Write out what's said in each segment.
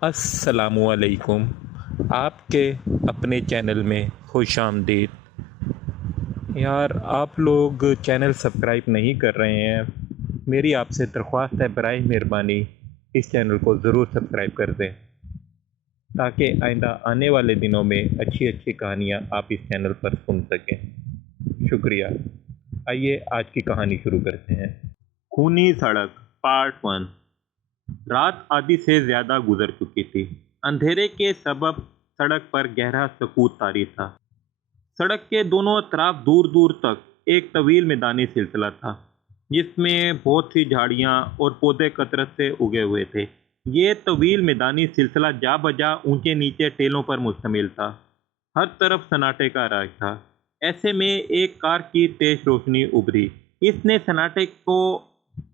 السلام علیکم، آپ کے اپنے چینل میں خوش آمدید۔ یار آپ لوگ چینل سبسکرائب نہیں کر رہے ہیں، میری آپ سے درخواست ہے برائے مہربانی اس چینل کو ضرور سبسکرائب کر دیں تاکہ آئندہ آنے والے دنوں میں اچھی اچھی کہانیاں آپ اس چینل پر سن سکیں۔ شکریہ۔ آئیے آج کی کہانی شروع کرتے ہیں۔ خونی سڑک پارٹ 1۔ رات آدھی سے زیادہ گزر چکی تھی۔ اندھیرے کے سبب سڑک پر گہرا سکوت طاری تھا۔ سڑک کے دونوں اطراف دور دور تک ایک طویل میدانی سلسلہ تھا جس میں بہت سی جھاڑیاں اور پودے کثرت سے اگے ہوئے تھے۔ یہ طویل میدانی سلسلہ جا بجا اونچے نیچے ٹیلوں پر مشتمل تھا۔ ہر طرف سناٹے کا راج تھا۔ ایسے میں ایک کار کی تیز روشنی ابھری۔ اس نے سناٹے کو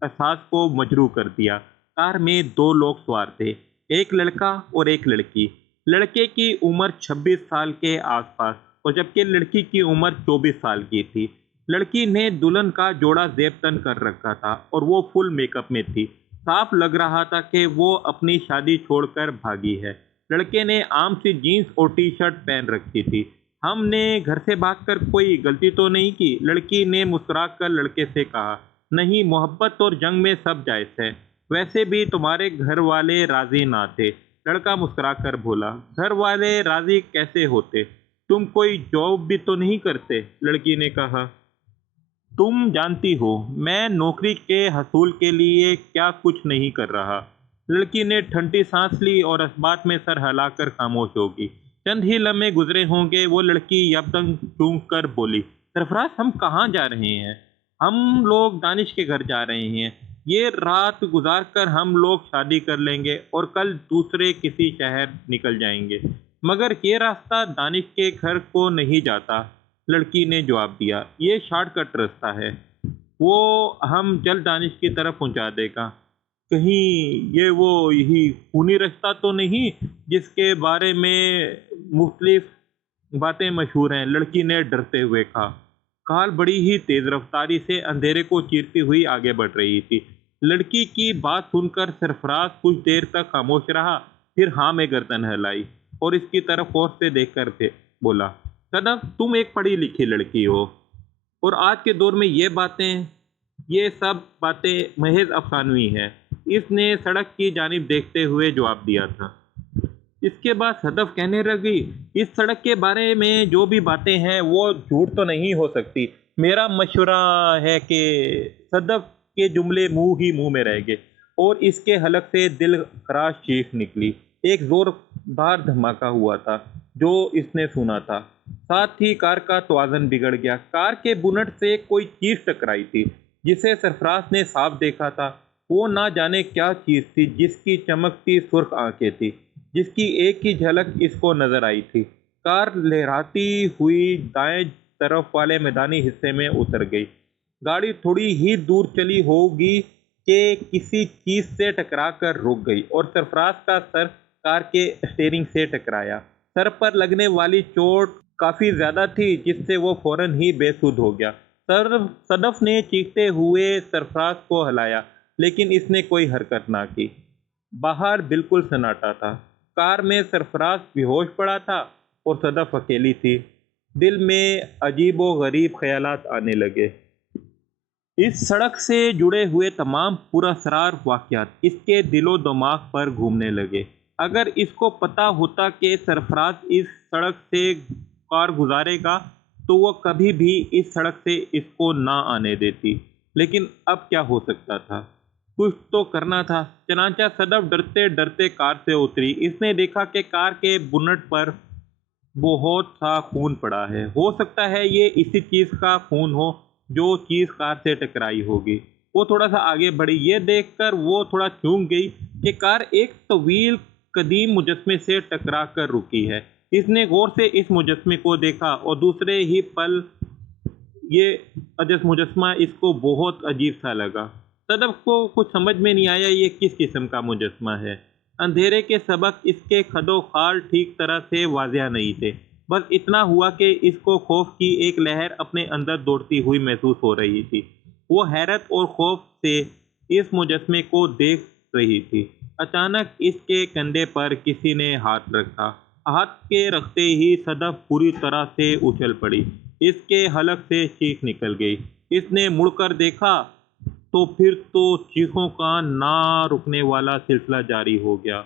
احساس کو مجروح کر دیا۔ کار میں دو لوگ سوار تھے، ایک لڑکا اور ایک لڑکی۔ لڑکے کی عمر 26 سال کے آس پاس اور جبکہ لڑکی کی عمر 24 سال کی تھی۔ لڑکی نے دلہن کا جوڑا زیب تن کر رکھا تھا اور وہ فل میک اپ میں تھی۔ صاف لگ رہا تھا کہ وہ اپنی شادی چھوڑ کر بھاگی ہے۔ لڑکے نے عام سی جینس اور ٹی شرٹ پہن رکھی تھی۔ ہم نے گھر سے بھاگ کر کوئی غلطی تو نہیں کی؟ لڑکی نے مسکرا کر لڑکے سے کہا۔ نہیں، محبت اور جنگ میں سب جائز ہے۔ ویسے بھی تمہارے گھر والے راضی نہ تھے۔ لڑکا مسکرا کر بولا۔ گھر والے راضی کیسے ہوتے؟ تم کوئی جاب بھی تو نہیں کرتے؟ لڑکی نے کہا۔ تم جانتی ہو میں نوکری کے حصول کے لیے کیا کچھ نہیں کر رہا۔ لڑکی نے ٹھنڈی سانس لی اور اس بات میں سر ہلا کر خاموش ہو گئی۔ چند ہی لمحے گزرے ہوں گے، وہ لڑکی یکدم چونک کر بولی۔ سرفراز، ہم کہاں جا رہے ہیں؟ ہم لوگ دانش کے گھر جا رہے ہیں۔ یہ رات گزار کر ہم لوگ شادی کر لیں گے اور کل دوسرے کسی شہر نکل جائیں گے۔ مگر یہ راستہ دانش کے گھر کو نہیں جاتا، لڑکی نے جواب دیا۔ یہ شارٹ کٹ راستہ ہے، وہ ہم جلد دانش کی طرف پہنچا دے گا۔ کہیں یہ وہ یہی خونی راستہ تو نہیں جس کے بارے میں مختلف باتیں مشہور ہیں؟ لڑکی نے ڈرتے ہوئے کہا۔ کار بڑی ہی تیز رفتاری سے اندھیرے کو چیرتی ہوئی آگے بڑھ رہی تھی۔ لڑکی کی بات سن کر سرفراز کچھ دیر تک خاموش رہا، پھر ہاں میں گردن ہلائی اور اس کی طرف غور سے دیکھ کر بولا۔ صدف، تم ایک پڑھی لکھی لڑکی ہو اور آج کے دور میں یہ سب باتیں محض افسانوی ہیں۔ اس نے سڑک کی جانب دیکھتے ہوئے جواب دیا تھا۔ اس کے بعد صدف کہنے لگی، اس سڑک کے بارے میں جو بھی باتیں ہیں وہ جھوٹ تو نہیں ہو سکتی۔ میرا مشورہ ہے کہ صدف کے جملے منہ ہی منہ میں رہ گئے اور اس کے حلق سے دل خراش چیخ نکلی۔ ایک زوردار دھماکہ ہوا تھا جو اس نے سنا تھا، ساتھ ہی کار کا توازن بگڑ گیا۔ کار کے بونٹ سے کوئی چیز ٹکرائی تھی جسے سرفراز نے صاف دیکھا تھا۔ وہ نہ جانے کیا چیز تھی جس کی چمکتی سرخ آنکھیں تھی، جس کی ایک ہی جھلک اس کو نظر آئی تھی۔ کار لہراتی ہوئی دائیں طرف والے میدانی حصے میں اتر گئی۔ گاڑی تھوڑی ہی دور چلی ہوگی کہ کسی چیز سے ٹکرا کر رک گئی اور سرفراز کا سر کار کے اسٹیئرنگ سے ٹکرایا۔ سر پر لگنے والی چوٹ کافی زیادہ تھی جس سے وہ فوراً ہی بے سدھ ہو گیا۔ صدف نے چیختے ہوئے سرفراز کو ہلایا لیکن اس نے کوئی حرکت نہ کی۔ باہر بالکل سناٹا تھا۔ کار میں سرفراز بے ہوش پڑا تھا اور صدف اکیلی تھی۔ دل میں عجیب و غریب خیالات آنے لگے۔ اس سڑک سے جڑے ہوئے تمام پراسرار واقعات اس کے دل و دماغ پر گھومنے لگے۔ اگر اس کو پتہ ہوتا کہ سرفراز اس سڑک سے کار گزارے گا تو وہ کبھی بھی اس سڑک سے اس کو نہ آنے دیتی، لیکن اب کیا ہو سکتا تھا؟ کچھ تو کرنا تھا۔ چنانچہ صدف ڈرتے ڈرتے کار سے اتری۔ اس نے دیکھا کہ کار کے بونٹ پر بہت سا خون پڑا ہے۔ ہو سکتا ہے یہ اسی چیز کا خون ہو جو چیز کار سے ٹکرائی ہوگی۔ وہ تھوڑا سا آگے بڑھی۔ یہ دیکھ کر وہ تھوڑا چونک گئی کہ کار ایک طویل قدیم مجسمے سے ٹکرا کر رکی ہے۔ اس نے غور سے اس مجسمے کو دیکھا اور دوسرے ہی پل یہ مجسمہ اس کو بہت عجیب سا لگا۔ صدف کو کچھ سمجھ میں نہیں آیا یہ کس قسم کا مجسمہ ہے۔ اندھیرے کے سبب اس کے خد و خال ٹھیک طرح سے واضح نہیں تھے۔ بس اتنا ہوا کہ اس کو خوف کی ایک لہر اپنے اندر دوڑتی ہوئی محسوس ہو رہی تھی۔ وہ حیرت اور خوف سے اس مجسمے کو دیکھ رہی تھی۔ اچانک اس کے کندھے پر کسی نے ہاتھ رکھا۔ ہاتھ کے رکھتے ہی صدف پوری طرح سے اچھل پڑی۔ اس کے حلق سے چیخ نکل گئی۔ اس نے مڑ کر دیکھا تو پھر تو چیخوں کا نہ رکنے والا سلسلہ جاری ہو گیا۔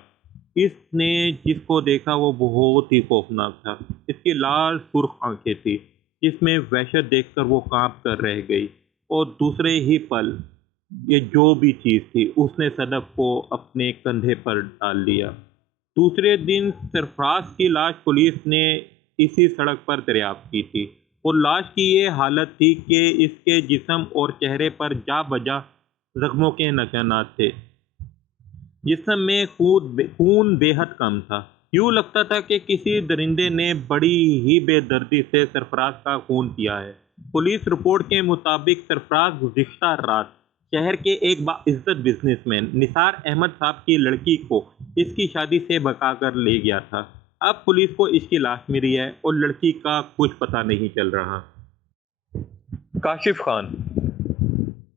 اس نے جس کو دیکھا وہ بہت ہی خوفناک تھا۔ اس کی لال سرخ آنکھیں تھیں جس میں وحشت دیکھ کر وہ کانپ کر رہ گئی، اور دوسرے ہی پل یہ جو بھی چیز تھی اس نے صدف کو اپنے کندھے پر ڈال لیا۔ دوسرے دن سرفراز کی لاش پولیس نے اسی سڑک پر دریافت کی تھی، اور لاش کی یہ حالت تھی کہ اس کے جسم اور چہرے پر جا بجا زخموں کے نشانات تھے۔ جسم میں خون بے حد کم تھا۔ یوں لگتا تھا کہ کسی درندے نے بڑی ہی بے دردی سے سرفراز کا خون پیا ہے۔ پولیس رپورٹ کے مطابق سرفراز گزشتہ رات شہر کے ایک باعزت بزنس مین نثار احمد صاحب کی لڑکی کو اس کی شادی سے بھگا کر لے گیا تھا۔ اب پولیس کو اس کی لاش ملی ہے اور لڑکی کا کچھ پتہ نہیں چل رہا۔ کاشف خان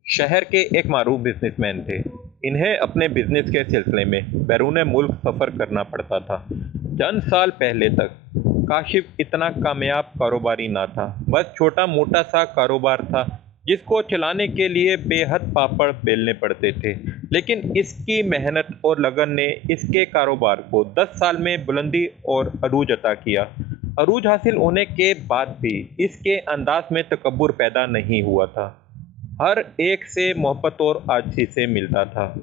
شہر کے ایک معروف بزنس مین تھے۔ انہیں اپنے بزنس کے سلسلے میں بیرون ملک سفر کرنا پڑتا تھا۔ چند سال پہلے تک کاشف اتنا کامیاب کاروباری نہ تھا، بس چھوٹا موٹا سا کاروبار تھا جس کو چلانے کے لیے بے حد پاپڑ بیلنے پڑتے تھے۔ لیکن اس کی محنت اور لگن نے اس کے کاروبار کو 10 سال میں بلندی اور عروج عطا کیا۔ عروج حاصل ہونے کے بعد بھی اس کے انداز میں تکبر پیدا نہیں ہوا تھا، ہر ایک سے محبت اور عاجزی سے ملتا تھا۔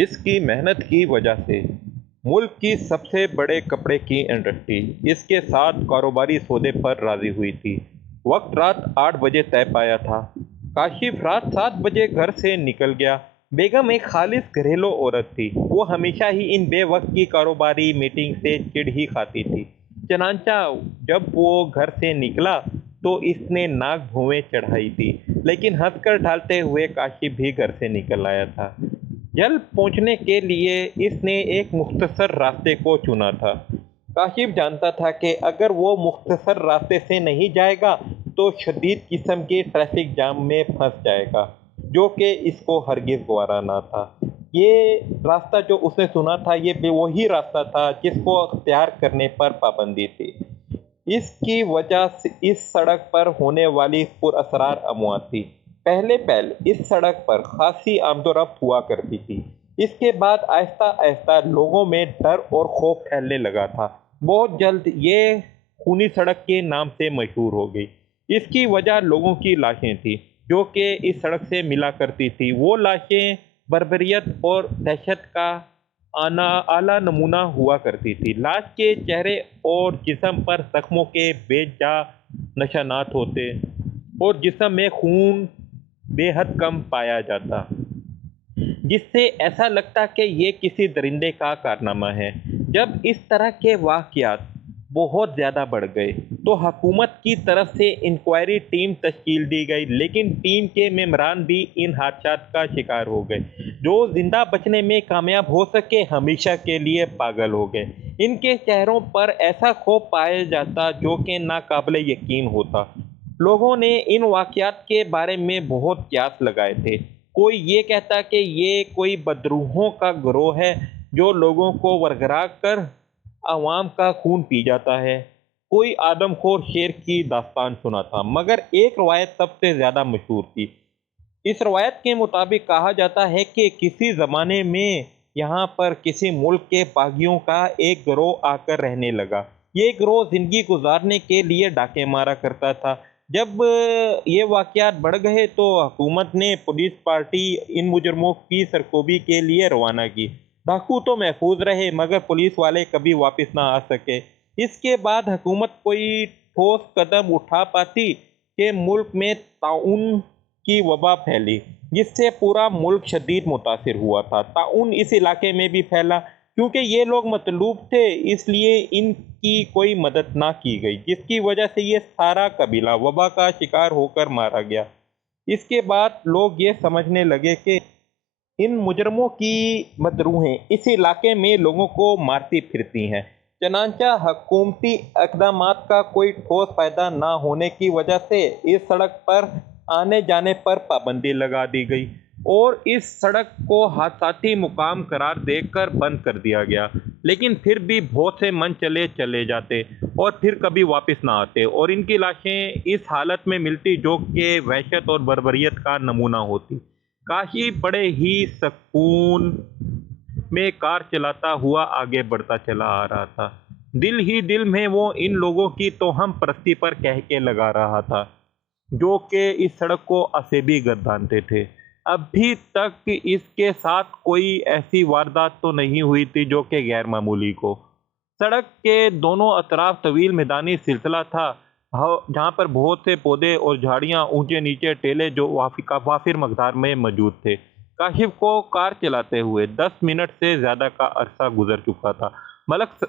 اس کی محنت کی وجہ سے ملک کی سب سے بڑے کپڑے کی انڈسٹری اس کے ساتھ کاروباری سودے پر راضی ہوئی تھی۔ وقت رات 8 بجے طے پایا تھا۔ کاشف رات 7 بجے گھر سے نکل گیا۔ بیگم ایک خالص گھریلو عورت تھی۔ وہ ہمیشہ ہی ان بے وقت کی کاروباری میٹنگ سے چڑ ہی کھاتی تھی۔ چنانچہ جب وہ گھر سے نکلا تو اس نے ناک بھویں چڑھائی تھی، لیکن ہنس کر ڈھالتے ہوئے کاشف بھی گھر سے نکل آیا تھا۔ جلد پہنچنے کے لیے اس نے ایک مختصر راستے کو چنا تھا۔ کاشف جانتا تھا کہ اگر وہ مختصر راستے سے نہیں جائے گا تو شدید قسم کی ٹریفک جام میں پھنس جائے گا، جو کہ اس کو ہرگز گوارا نہ تھا۔ یہ راستہ جو اس نے چنا تھا یہ وہی راستہ تھا جس کو اختیار کرنے پر پابندی تھی۔ اس کی وجہ سے اس سڑک پر ہونے والی پراسرار اموات تھی۔ پہلے اس سڑک پر خاصی آمد و رفت ہوا کرتی تھی۔ اس کے بعد آہستہ آہستہ لوگوں میں ڈر اور خوف پھیلنے لگا تھا۔ بہت جلد یہ خونی سڑک کے نام سے مشہور ہو گئی۔ اس کی وجہ لوگوں کی لاشیں تھیں جو کہ اس سڑک سے ملا کرتی تھی۔ وہ لاشیں بربریت اور دہشت کا اعلیٰ نمونہ ہوا کرتی تھی۔ لاش کے چہرے اور جسم پر زخموں کے بے جا نشانات ہوتے اور جسم میں خون بے حد کم پایا جاتا، جس سے ایسا لگتا کہ یہ کسی درندے کا کارنامہ ہے۔ جب اس طرح کے واقعات بہت زیادہ بڑھ گئے تو حکومت کی طرف سے انکوائری ٹیم تشکیل دی گئی، لیکن ٹیم کے ممبران بھی ان حادثات کا شکار ہو گئے۔ جو زندہ بچنے میں کامیاب ہو سکے ہمیشہ کے لیے پاگل ہو گئے۔ ان کے چہروں پر ایسا خوف پایا جاتا جو کہ ناقابل یقین ہوتا۔ لوگوں نے ان واقعات کے بارے میں بہت قیاس لگائے تھے۔ کوئی یہ کہتا کہ یہ کوئی بدروحوں کا گروہ ہے جو لوگوں کو ورگلا کر عوام کا خون پی جاتا ہے۔ کوئی آدم خور شیر کی داستان سناتا، مگر ایک روایت سب سے زیادہ مشہور تھی۔ اس روایت کے مطابق کہا جاتا ہے کہ کسی زمانے میں یہاں پر کسی ملک کے باغیوں کا ایک گروہ آ کر رہنے لگا۔ یہ گروہ زندگی گزارنے کے لیے ڈاکے مارا کرتا تھا۔ جب یہ واقعات بڑھ گئے تو حکومت نے پولیس پارٹی ان مجرموں کی سرکوبی کے لیے روانہ کی۔ ڈاکو تو محفوظ رہے مگر پولیس والے کبھی واپس نہ آ سکے۔ اس کے بعد حکومت کوئی ٹھوس قدم اٹھا پاتی کہ ملک میں طاعون کی وبا پھیلی، جس سے پورا ملک شدید متاثر ہوا تھا۔ طاعون اس علاقے میں بھی پھیلا۔ کیونکہ یہ لوگ مطلوب تھے اس لیے ان کی کوئی مدد نہ کی گئی، جس کی وجہ سے یہ سارا قبیلہ وبا کا شکار ہو کر مارا گیا۔ اس کے بعد لوگ یہ سمجھنے لگے کہ ان مجرموں کی بدروحیں اس علاقے میں لوگوں کو مارتی پھرتی ہیں۔ چنانچہ حکومتی اقدامات کا کوئی ٹھوس فائدہ نہ ہونے کی وجہ سے اس سڑک پر آنے جانے پر پابندی لگا دی گئی۔ اور اس سڑک کو حادثاتی مقام قرار دے کر بند کر دیا گیا، لیکن پھر بھی بہت سے من چلے جاتے اور پھر کبھی واپس نہ آتے، اور ان کی لاشیں اس حالت میں ملتی جو کہ وحشت اور بربریت کا نمونہ ہوتی۔ کاشی بڑے ہی سکون میں کار چلاتا ہوا آگے بڑھتا چلا آ رہا تھا۔ دل ہی دل میں وہ ان لوگوں کی توہم پرستی پر کہکے لگا رہا تھا جو کہ اس سڑک کو اسیبی گردانتے تھے۔ ابھی تک اس کے ساتھ کوئی ایسی واردات تو نہیں ہوئی تھی جو کہ غیر معمولی کو۔ سڑک کے دونوں اطراف طویل میدانی سلسلہ تھا جہاں پر بہت سے پودے اور جھاڑیاں، اونچے نیچے ٹیلے جو وافر مقدار میں موجود تھے۔ کاشف کو کار چلاتے ہوئے 10 منٹ سے زیادہ کا عرصہ گزر چکا تھا،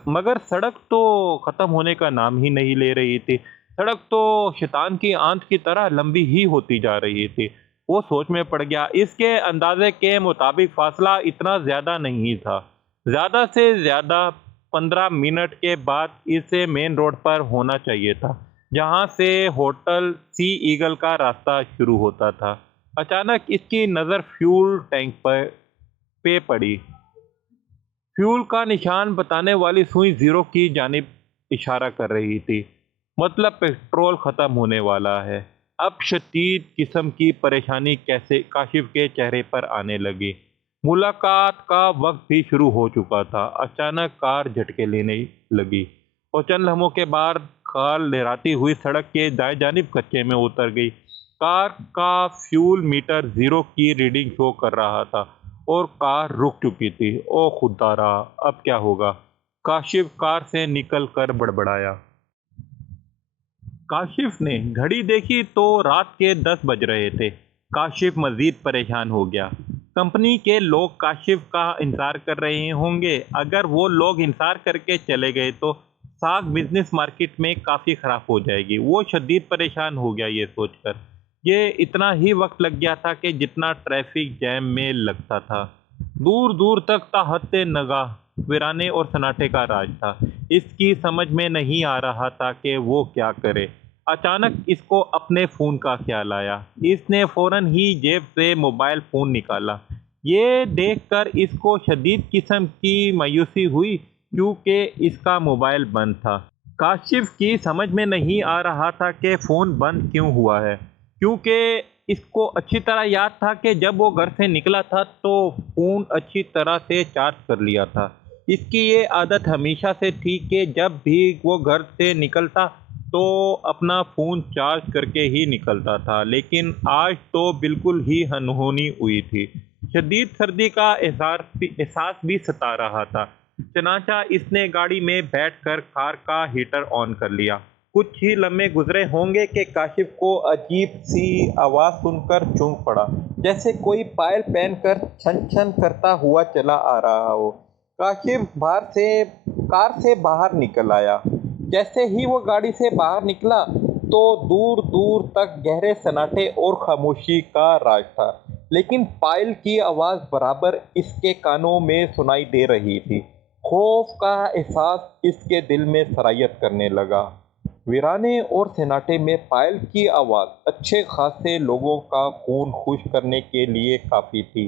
مگر سڑک تو ختم ہونے کا نام ہی نہیں لے رہی تھی۔ سڑک تو شیطان کی آنت کی طرح لمبی ہی ہوتی جا رہی تھی۔ وہ سوچ میں پڑ گیا۔ اس کے اندازے کے مطابق فاصلہ اتنا زیادہ نہیں تھا، زیادہ سے زیادہ 15 منٹ کے بعد اسے مین روڈ پر ہونا چاہیے تھا جہاں سے ہوٹل سی ایگل کا راستہ شروع ہوتا تھا۔ اچانک اس کی نظر فیول ٹینک پہ پڑی۔ فیول کا نشان بتانے والی سوئی زیرو کی جانب اشارہ کر رہی تھی، مطلب پیٹرول ختم ہونے والا ہے۔ اب شدید قسم کی پریشانی کاشف کے چہرے پر آنے لگی۔ ملاقات کا وقت بھی شروع ہو چکا تھا۔ اچانک کار جھٹکے لینے لگی اور چند لمحوں کے بعد کار لہراتی ہوئی سڑک کے دائیں جانب کچے میں اتر گئی۔ کار کا فیول میٹر زیرو کی ریڈنگ شو کر رہا تھا اور کار رک چکی تھی۔ او خدا را، اب کیا ہوگا؟ کاشف کار سے نکل کر بڑبڑایا۔ کاشف نے گھڑی دیکھی تو رات کے 10 بج رہے تھے۔ کاشف مزید پریشان ہو گیا۔ کمپنی کے لوگ کاشف کا انتظار کر رہے ہوں گے۔ اگر وہ لوگ انتظار کر کے چلے گئے تو ساکھ بزنس مارکیٹ میں کافی خراب ہو جائے گی۔ وہ شدید پریشان ہو گیا یہ سوچ کر۔ یہ اتنا ہی وقت لگ گیا تھا کہ جتنا ٹریفک جیم میں لگتا تھا۔ دور دور تک تا حد نگاہ ویرانے اور سناٹے کا راج تھا۔ اس کی سمجھ میں نہیں آ رہا تھا کہ وہ کیا کرے۔ اچانک اس کو اپنے فون کا خیال آیا۔ اس نے فوراً ہی جیب سے موبائل فون نکالا۔ یہ دیکھ کر اس کو شدید قسم کی مایوسی ہوئی کیونکہ اس کا موبائل بند تھا۔ کاشف کی سمجھ میں نہیں آ رہا تھا کہ فون بند کیوں ہوا ہے، کیونکہ اس کو اچھی طرح یاد تھا کہ جب وہ گھر سے نکلا تھا تو فون اچھی طرح سے چارج کر لیا تھا۔ اس کی یہ عادت ہمیشہ سے تھی کہ جب بھی وہ گھر سے نکلتا تو اپنا فون چارج کر کے ہی نکلتا تھا، لیکن آج تو بالکل ہی انہونی ہوئی تھی۔ شدید سردی کا احساس بھی ستا رہا تھا۔ چنانچہ اس نے گاڑی میں بیٹھ کر کار کا ہیٹر آن کر لیا۔ کچھ ہی لمحے گزرے ہوں گے کہ کاشف کو عجیب سی آواز سن کر چونک پڑا، جیسے کوئی پائل پہن کر چھن چھن کرتا ہوا چلا آ رہا ہو۔ کاشف کار سے باہر نکل آیا۔ جیسے ہی وہ گاڑی سے باہر نکلا تو دور دور تک گہرے سناٹے اور خاموشی کا راج تھا، لیکن پائل کی آواز برابر اس کے کانوں میں سنائی دے رہی تھی۔ خوف کا احساس اس کے دل میں سرایت کرنے لگا۔ ویرانے اور سناٹے میں پائل کی آواز اچھے خاصے لوگوں کا خون خشک کرنے کے لیے کافی تھی۔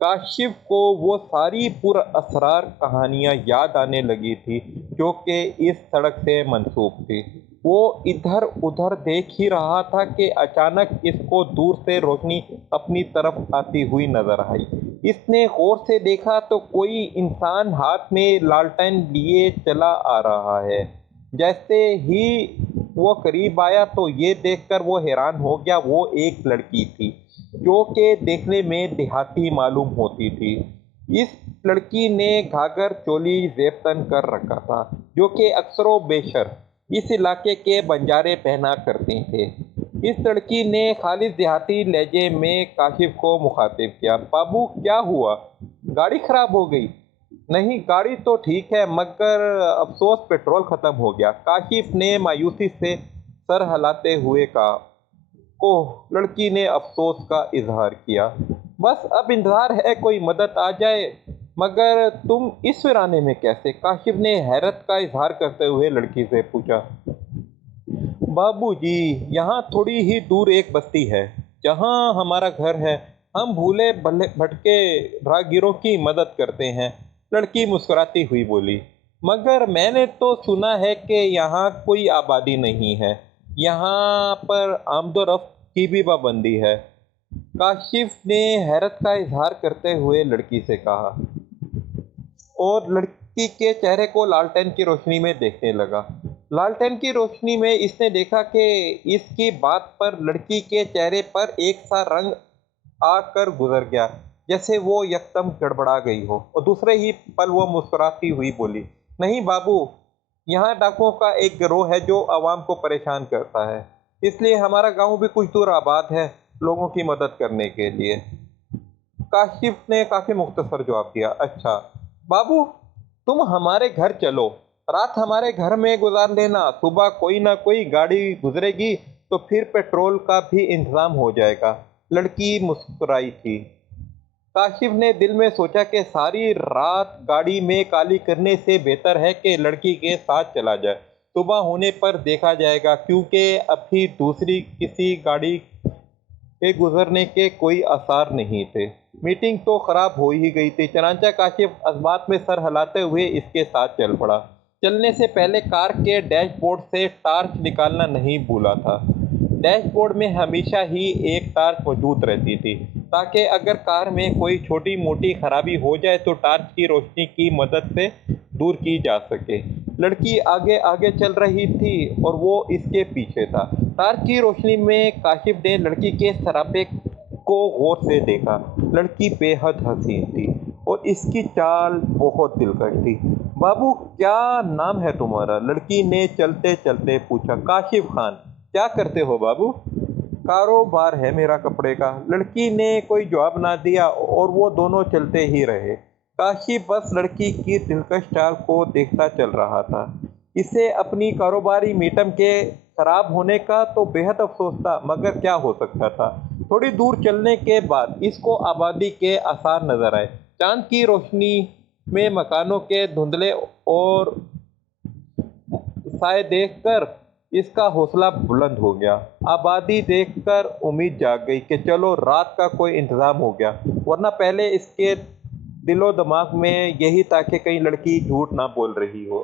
کاشف کو وہ ساری پر اسرار کہانیاں یاد آنے لگی تھی جو کہ اس سڑک سے منسوب تھی۔ وہ ادھر ادھر دیکھ ہی رہا تھا کہ اچانک اس کو دور سے روشنی اپنی طرف آتی ہوئی نظر آئی۔ اس نے غور سے دیکھا تو کوئی انسان ہاتھ میں لالٹین لیے چلا آ رہا ہے۔ جیسے ہی وہ قریب آیا تو یہ دیکھ کر وہ حیران ہو گیا۔ وہ ایک لڑکی تھی جو کہ دیکھنے میں دیہاتی معلوم ہوتی تھی۔ اس لڑکی نے گھاگھر چولی زیب تن کر رکھا تھا جو کہ اکثر و بیشتر اس علاقے کے بنجارے پہنا کرتے تھے۔ اس لڑکی نے خالص دیہاتی لہجے میں کاشف کو مخاطب کیا۔ بابو کیا ہوا؟ گاڑی خراب ہو گئی؟ نہیں، گاڑی تو ٹھیک ہے مگر افسوس پیٹرول ختم ہو گیا۔ کاشف نے مایوسی سے سر ہلاتے ہوئے کہا۔ اوہ، لڑکی نے افسوس کا اظہار کیا۔ بس اب انتظار ہے کوئی مدد آ جائے۔ مگر تم اس ویرانے میں کیسے؟ کاشف نے حیرت کا اظہار کرتے ہوئے لڑکی سے پوچھا۔ بابو جی، یہاں تھوڑی ہی دور ایک بستی ہے جہاں ہمارا گھر ہے۔ ہم بھولے بھٹکے راہگیروں کی مدد کرتے ہیں، لڑکی مسکراتی ہوئی بولی۔ مگر میں نے تو سنا ہے کہ یہاں کوئی آبادی نہیں ہے، یہاں پر آمد و رفت کی بھی پابندی ہے۔ کاشف نے حیرت کا اظہار کرتے ہوئے لڑکی سے کہا اور لڑکی کے چہرے کو لالٹین کی روشنی میں دیکھنے لگا۔ لالٹین کی روشنی میں اس نے دیکھا کہ اس کی بات پر لڑکی کے چہرے پر ایک سا رنگ آ کر گزر گیا، جیسے وہ یکدم گڑبڑا گئی ہو، اور دوسرے ہی پل وہ مسکراتی ہوئی بولی، نہیں بابو، یہاں ڈاکوؤں کا ایک گروہ ہے جو عوام کو پریشان کرتا ہے، اس لیے ہمارا گاؤں بھی کچھ دور آباد ہے لوگوں کی مدد کرنے کے لیے۔ کاشف نے کافی مختصر جواب دیا، اچھا بابو، تم ہمارے گھر چلو، رات ہمارے گھر میں گزار لینا، صبح کوئی نہ کوئی گاڑی گزرے گی تو پھر پیٹرول کا بھی انتظام ہو جائے گا۔ لڑکی مسکرائی تھی۔ کاشف نے دل میں سوچا کہ ساری رات گاڑی میں کالی کرنے سے بہتر ہے کہ لڑکی کے ساتھ چلا جائے، صبح ہونے پر دیکھا جائے گا، کیونکہ ابھی دوسری کسی گاڑی کے گزرنے کے کوئی آثار نہیں تھے۔ میٹنگ تو خراب ہو ہی گئی تھی، چنانچہ کاشف عزمات میں سر ہلاتے ہوئے اس کے ساتھ چل پڑا۔ چلنے سے پہلے کار کے ڈیش بورڈ سے ٹارچ نکالنا نہیں بھولا تھا۔ ڈیش بورڈ میں ہمیشہ ہی ایک ٹارچ موجود رہتی تھی، تاکہ اگر کار میں کوئی چھوٹی موٹی خرابی ہو جائے تو ٹارچ کی روشنی کی مدد سے دور کی جا سکے۔ لڑکی آگے آگے چل رہی تھی اور وہ اس کے پیچھے تھا۔ ٹارچ کی روشنی میں کاشف نے لڑکی کے سراپے کو غور سے دیکھا۔ لڑکی بے حد حسین تھی اور اس کی چال بہت دلکش تھی۔ بابو، کیا نام ہے تمہارا؟ لڑکی نے چلتے چلتے پوچھا۔ کاشف خان۔ کیا کرتے ہو بابو؟ کاروبار ہے میرا کپڑے کا۔ لڑکی نے کوئی جواب نہ دیا اور وہ دونوں چلتے ہی رہے۔ کاشف بس لڑکی کی دلکش چال کو دیکھتا چل رہا تھا۔ اسے اپنی کاروباری میٹم کے خراب ہونے کا تو بے حد افسوس تھا، مگر کیا ہو سکتا تھا؟ تھوڑی دور چلنے کے بعد اس کو آبادی کے آثار نظر آئے۔ چاند کی روشنی میں مکانوں کے دھندلے اور سائے دیکھ کر اس کا حوصلہ بلند ہو گیا۔ آبادی دیکھ کر امید جاگ گئی کہ چلو رات کا کوئی انتظام ہو گیا، ورنہ پہلے اس کے دل و دماغ میں یہی تھا کہ کہیں لڑکی جھوٹ نہ بول رہی ہو۔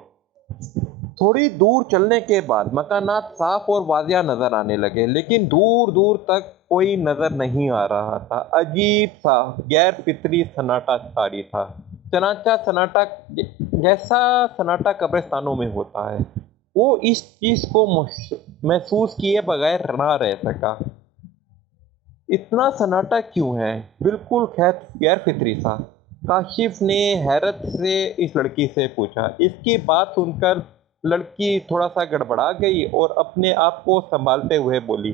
تھوڑی دور چلنے کے بعد مکانات صاف اور واضح نظر آنے لگے، لیکن دور دور تک کوئی نظر نہیں آ رہا تھا۔ عجیب سا غیر فطری سناٹا طاری تھا، چنانچہ سناٹا جیسا سناٹا قبرستانوں میں ہوتا ہے۔ وہ اس چیز کو محسوس کیے بغیر نہ رہ سکا۔ اتنا سناٹا کیوں ہے؟ بالکل غیر فطری سا۔ کاشف نے حیرت سے اس لڑکی سے پوچھا۔ اس کی بات سن کر لڑکی تھوڑا سا گڑبڑا گئی اور اپنے آپ کو سنبھالتے ہوئے بولی،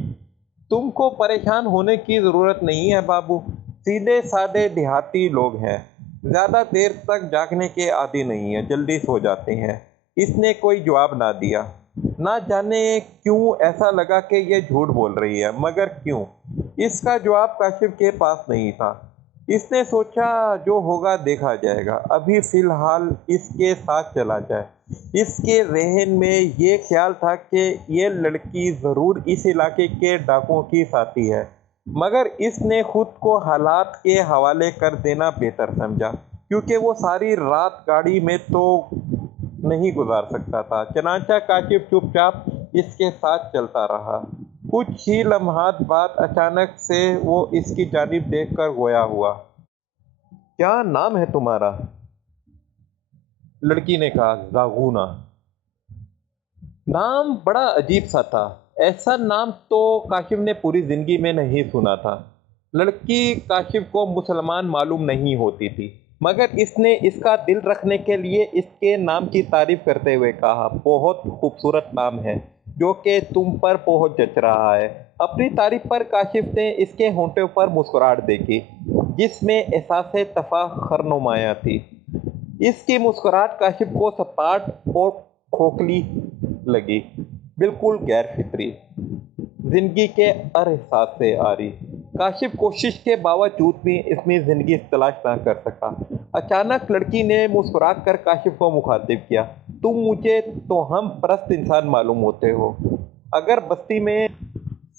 تم کو پریشان ہونے کی ضرورت نہیں ہے بابو، سیدھے سادے دیہاتی لوگ ہیں، زیادہ دیر تک جاگنے کے عادی نہیں ہیں، جلدی سو جاتے ہیں۔ اس نے کوئی جواب نہ دیا۔ نہ جانے کیوں ایسا لگا کہ یہ جھوٹ بول رہی ہے، مگر کیوں؟ اس کا جواب کاشف کے پاس نہیں تھا۔ اس نے سوچا جو ہوگا دیکھا جائے گا، ابھی فی الحال اس کے ساتھ چلا جائے۔ اس کے ذہن میں یہ خیال تھا کہ یہ لڑکی ضرور اس علاقے کے ڈاکوؤں کی ساتھی ہے، مگر اس نے خود کو حالات کے حوالے کر دینا بہتر سمجھا، کیونکہ وہ ساری رات گاڑی میں تو نہیں گزار سکتا تھا۔ چنانچہ کاشف چپ چاپ اس کے ساتھ چلتا رہا۔ کچھ ہی لمحات بعد اچانک سے وہ اس کی جانب دیکھ کر گویا ہوا۔ کیا نام ہے تمہارا؟ لڑکی نے کہا، زاغونا۔ نام بڑا عجیب سا تھا، ایسا نام تو کاشف نے پوری زندگی میں نہیں سنا تھا۔ لڑکی کاشف کو مسلمان معلوم نہیں ہوتی تھی، مگر اس نے اس کا دل رکھنے کے لیے اس کے نام کی تعریف کرتے ہوئے کہا، بہت خوبصورت نام ہے جو کہ تم پر بہت جچ رہا ہے۔ اپنی تعریف پر کاشف نے اس کے ہونٹوں پر مسکراہٹ دیکھی، جس میں احساس تفاخر نمایاں تھی۔ اس کی مسکراہٹ کاشف کو سپاٹ اور کھوکھلی لگی، بالکل غیر فطری، زندگی کے ہر احساس سے عاری۔ کاشف کوشش کے باوجود بھی اس میں زندگی تلاش نہ کر سکا۔ اچانک لڑکی نے مسکرا کر کاشف کو مخاطب کیا، تم مجھے توہم پرست انسان معلوم ہوتے ہو۔ اگر بستی میں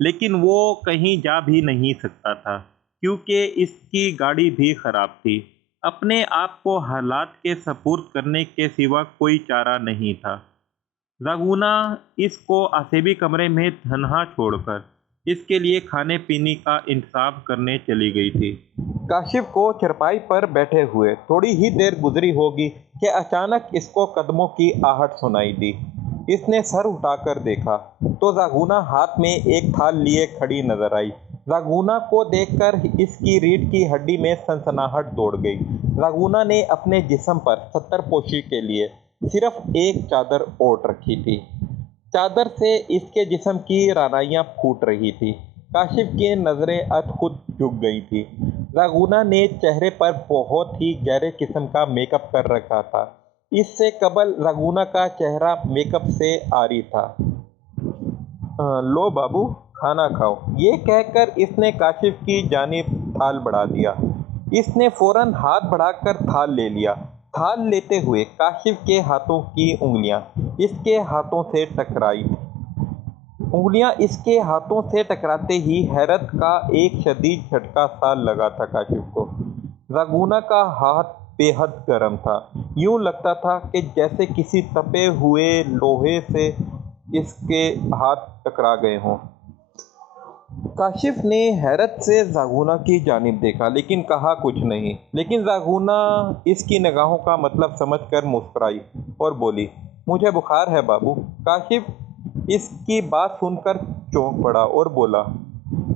لیکن وہ کہیں جا بھی نہیں سکتا تھا کیونکہ اس کی گاڑی بھی خراب تھی۔ اپنے آپ کو حالات کے سپرد کرنے کے سوا کوئی چارہ نہیں تھا۔ راگونا اس کو آسیبی کمرے میں تنہا چھوڑ کر اس کے لیے کھانے پینے کا انتظام کرنے چلی گئی تھی۔ کاشف کو چرپائی پر بیٹھے ہوئے تھوڑی ہی دیر گزری ہوگی کہ اچانک اس کو قدموں کی آہٹ سنائی دی۔ اس نے سر اٹھا کر دیکھا تو راگونا ہاتھ میں ایک تھال لیے کھڑی نظر آئی۔ راگونا کو دیکھ کر اس کی ریڑھ کی ہڈی میں سنسناہٹ دوڑ گئی۔ راگونا نے اپنے جسم پر ستر پوشی کے لیے صرف ایک چادر اوڑھ رکھی تھی۔ چادر سے اس کے جسم کی رانائیاں پھوٹ رہی تھی۔ کاشف کی نظریں اد خود جھک گئی تھیں۔ راگونا نے چہرے پر بہت ہی گہرے قسم کا میک اپ کر رکھا تھا۔ اس سے قبل راگونا کا چہرہ میک اپ سے عاری تھا۔ لو بابو، کھانا کھاؤ، یہ کہہ کر اس نے کاشف کی جانب تھال بڑھا دیا۔ اس نے فوراً ہاتھ بڑھا کر تھال لے لیا۔ تھال لیتے ہوئے کاشف کے ہاتھوں کی انگلیاں اس کے ہاتھوں سے ٹکرائی۔ انگلیاں اس کے ہاتھوں سے ٹکراتے ہی حیرت کا ایک شدید جھٹکا سا لگا تھا کاشف کو۔ راگونا کا ہاتھ بے حد گرم تھا۔ یوں لگتا تھا کہ جیسے کسی تپے ہوئے لوہے سے اس کے ہاتھ ٹکرا گئے ہوں۔ کاشف نے حیرت سے راگونا کی جانب دیکھا لیکن کہا کچھ نہیں۔ لیکن راگونا اس کی نگاہوں کا مطلب سمجھ کر مسکرائی اور بولی، مجھے بخار ہے بابو۔ کاشف اس کی بات سن کر چونک پڑا اور بولا،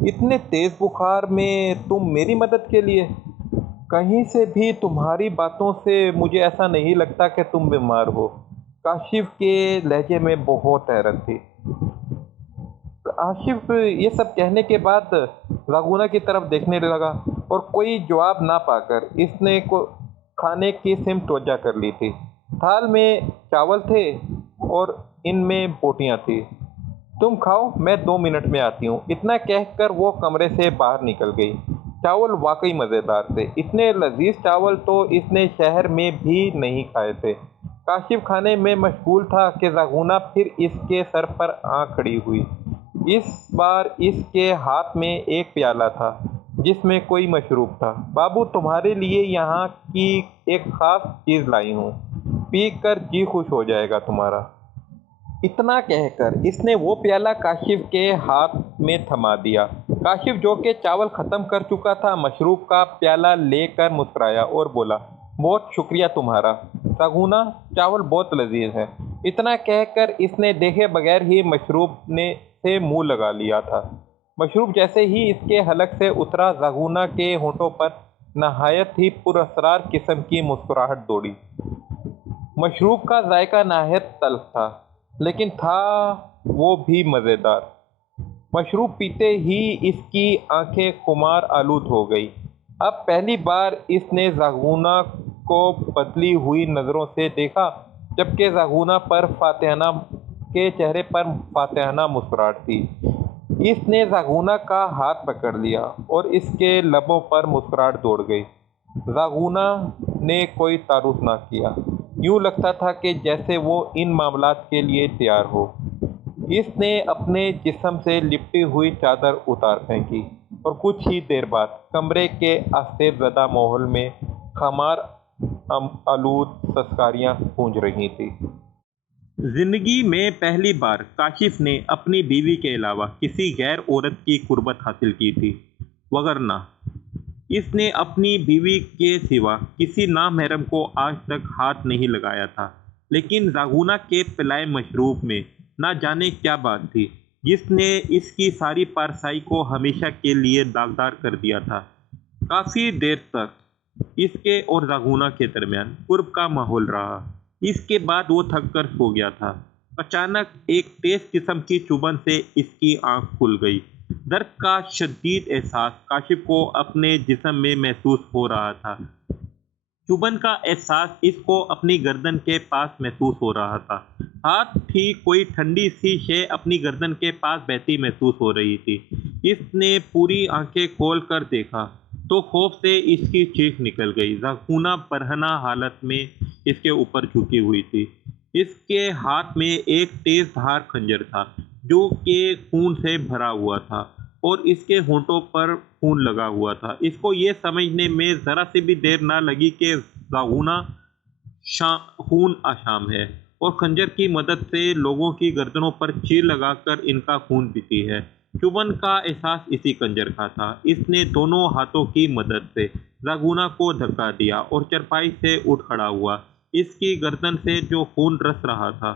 اتنے تیز بخار میں تم میری مدد کے لیے؟ کہیں سے بھی تمہاری باتوں سے مجھے ایسا نہیں لگتا کہ تم بیمار ہو۔ کاشف کے لہجے میں بہت حیرت تھی۔ کاشف یہ سب کہنے کے بعد راگونا کی طرف دیکھنے لگا اور کوئی جواب نہ پا کر اس نے کھانے کی سمت توجہ کر لی تھی۔ تھال میں چاول تھے اور ان میں بوٹیاں تھیں۔ تم کھاؤ، میں 2 منٹ میں آتی ہوں۔ اتنا کہہ کر وہ کمرے سے باہر نکل گئی۔ چاول واقعی مزیدار تھے۔ اتنے لذیذ چاول تو اس نے شہر میں بھی نہیں کھائے تھے۔ کاشف کھانے میں مشغول تھا کہ راگونا پھر اس کے سر پر آ کھڑی ہوئی۔ اس بار اس کے ہاتھ میں ایک پیالہ تھا جس میں کوئی مشروب تھا۔ بابو، تمہارے لیے یہاں کی ایک خاص چیز لائی ہوں، پی کر جی خوش ہو جائے گا تمہارا۔ اتنا کہہ کر اس نے وہ پیالہ کاشف کے ہاتھ میں تھما دیا۔ کاشف جو کہ چاول ختم کر چکا تھا مشروب کا پیالہ لے کر مسکرایا اور بولا، بہت شکریہ تمہارا راگونا، چاول بہت لذیذ ہے۔ اتنا کہہ کر اس نے دیکھے بغیر ہی مشروب سے منہ لگا لیا تھا۔ مشروب جیسے ہی اس کے حلق سے اترا، راگونا کے ہونٹوں پر نہایت ہی پراسرار قسم کی مسکراہٹ دوڑی۔ مشروب کا ذائقہ نہایت تلخ تھا لیکن تھا وہ بھی مزیدار۔ مشروب پیتے ہی اس کی آنکھیں خمار آلود ہو گئی۔ اب پہلی بار اس نے راگونا کو بدلی ہوئی نظروں سے دیکھا جبکہ راگونا پر فاتحانہ کے چہرے پر فاتحانہ مسکراہٹ تھی۔ اس نے راگونا کا ہاتھ پکڑ لیا اور اس کے لبوں پر مسکراہٹ دوڑ گئی۔ راگونا نے کوئی تعارف نہ کیا۔ یوں لگتا تھا کہ جیسے وہ ان معاملات کے لیے تیار ہو۔ اس نے اپنے جسم سے لپٹی ہوئی چادر اتار پھینکی اور کچھ ہی دیر بعد کمرے کے آشیب زدہ ماحول میں خمار آلود سسکاریاں گونج رہی تھیں۔ زندگی میں پہلی بار کاشف نے اپنی بیوی کے علاوہ کسی غیر عورت کی قربت حاصل کی تھی، وگرنہ اس نے اپنی بیوی کے سوا کسی نامحرم کو آج تک ہاتھ نہیں لگایا تھا۔ لیکن راگونا کے پلائے مشروب میں نہ جانے کیا بات تھی جس نے اس کی ساری پارسائی کو ہمیشہ کے لیے داغدار کر دیا تھا۔ کافی دیر تک اس کے اور راگونا کے درمیان قرب کا ماحول رہا۔ اس کے بعد وہ تھک کر سو گیا تھا۔ اچانک ایک تیز قسم کی چبھن سے اس کی آنکھ کھل گئی۔ درد کا شدید احساس کاشف کو اپنے جسم میں محسوس ہو رہا تھا۔ چبھن کا احساس اس کو اپنی گردن کے پاس محسوس ہو رہا تھا۔ ہاتھ ہی کوئی ٹھنڈی سی شے اپنی گردن کے پاس بہتی محسوس ہو رہی تھی۔ اس نے پوری آنکھیں کھول کر دیکھا تو خوف سے اس کی چیخ نکل گئی۔ راگونا برہنہ حالت میں اس کے اوپر جھکی ہوئی تھی۔ اس کے ہاتھ میں ایک تیز دھار خنجر تھا جو کہ خون سے بھرا ہوا تھا اور اس کے ہونٹوں پر خون لگا ہوا تھا۔ اس کو یہ سمجھنے میں ذرا سی بھی دیر نہ لگی کہ زاغونہ خون آشام ہے اور خنجر کی مدد سے لوگوں کی گردنوں پر چیر لگا کر ان کا خون پیتی ہے۔ چبھن کا احساس اسی خنجر کا تھا۔ اس نے دونوں ہاتھوں کی مدد سے زاغونہ کو دھکا دیا اور چرپائی سے اٹھ کھڑا ہوا۔ اس کی گردن سے جو خون رس رہا تھا،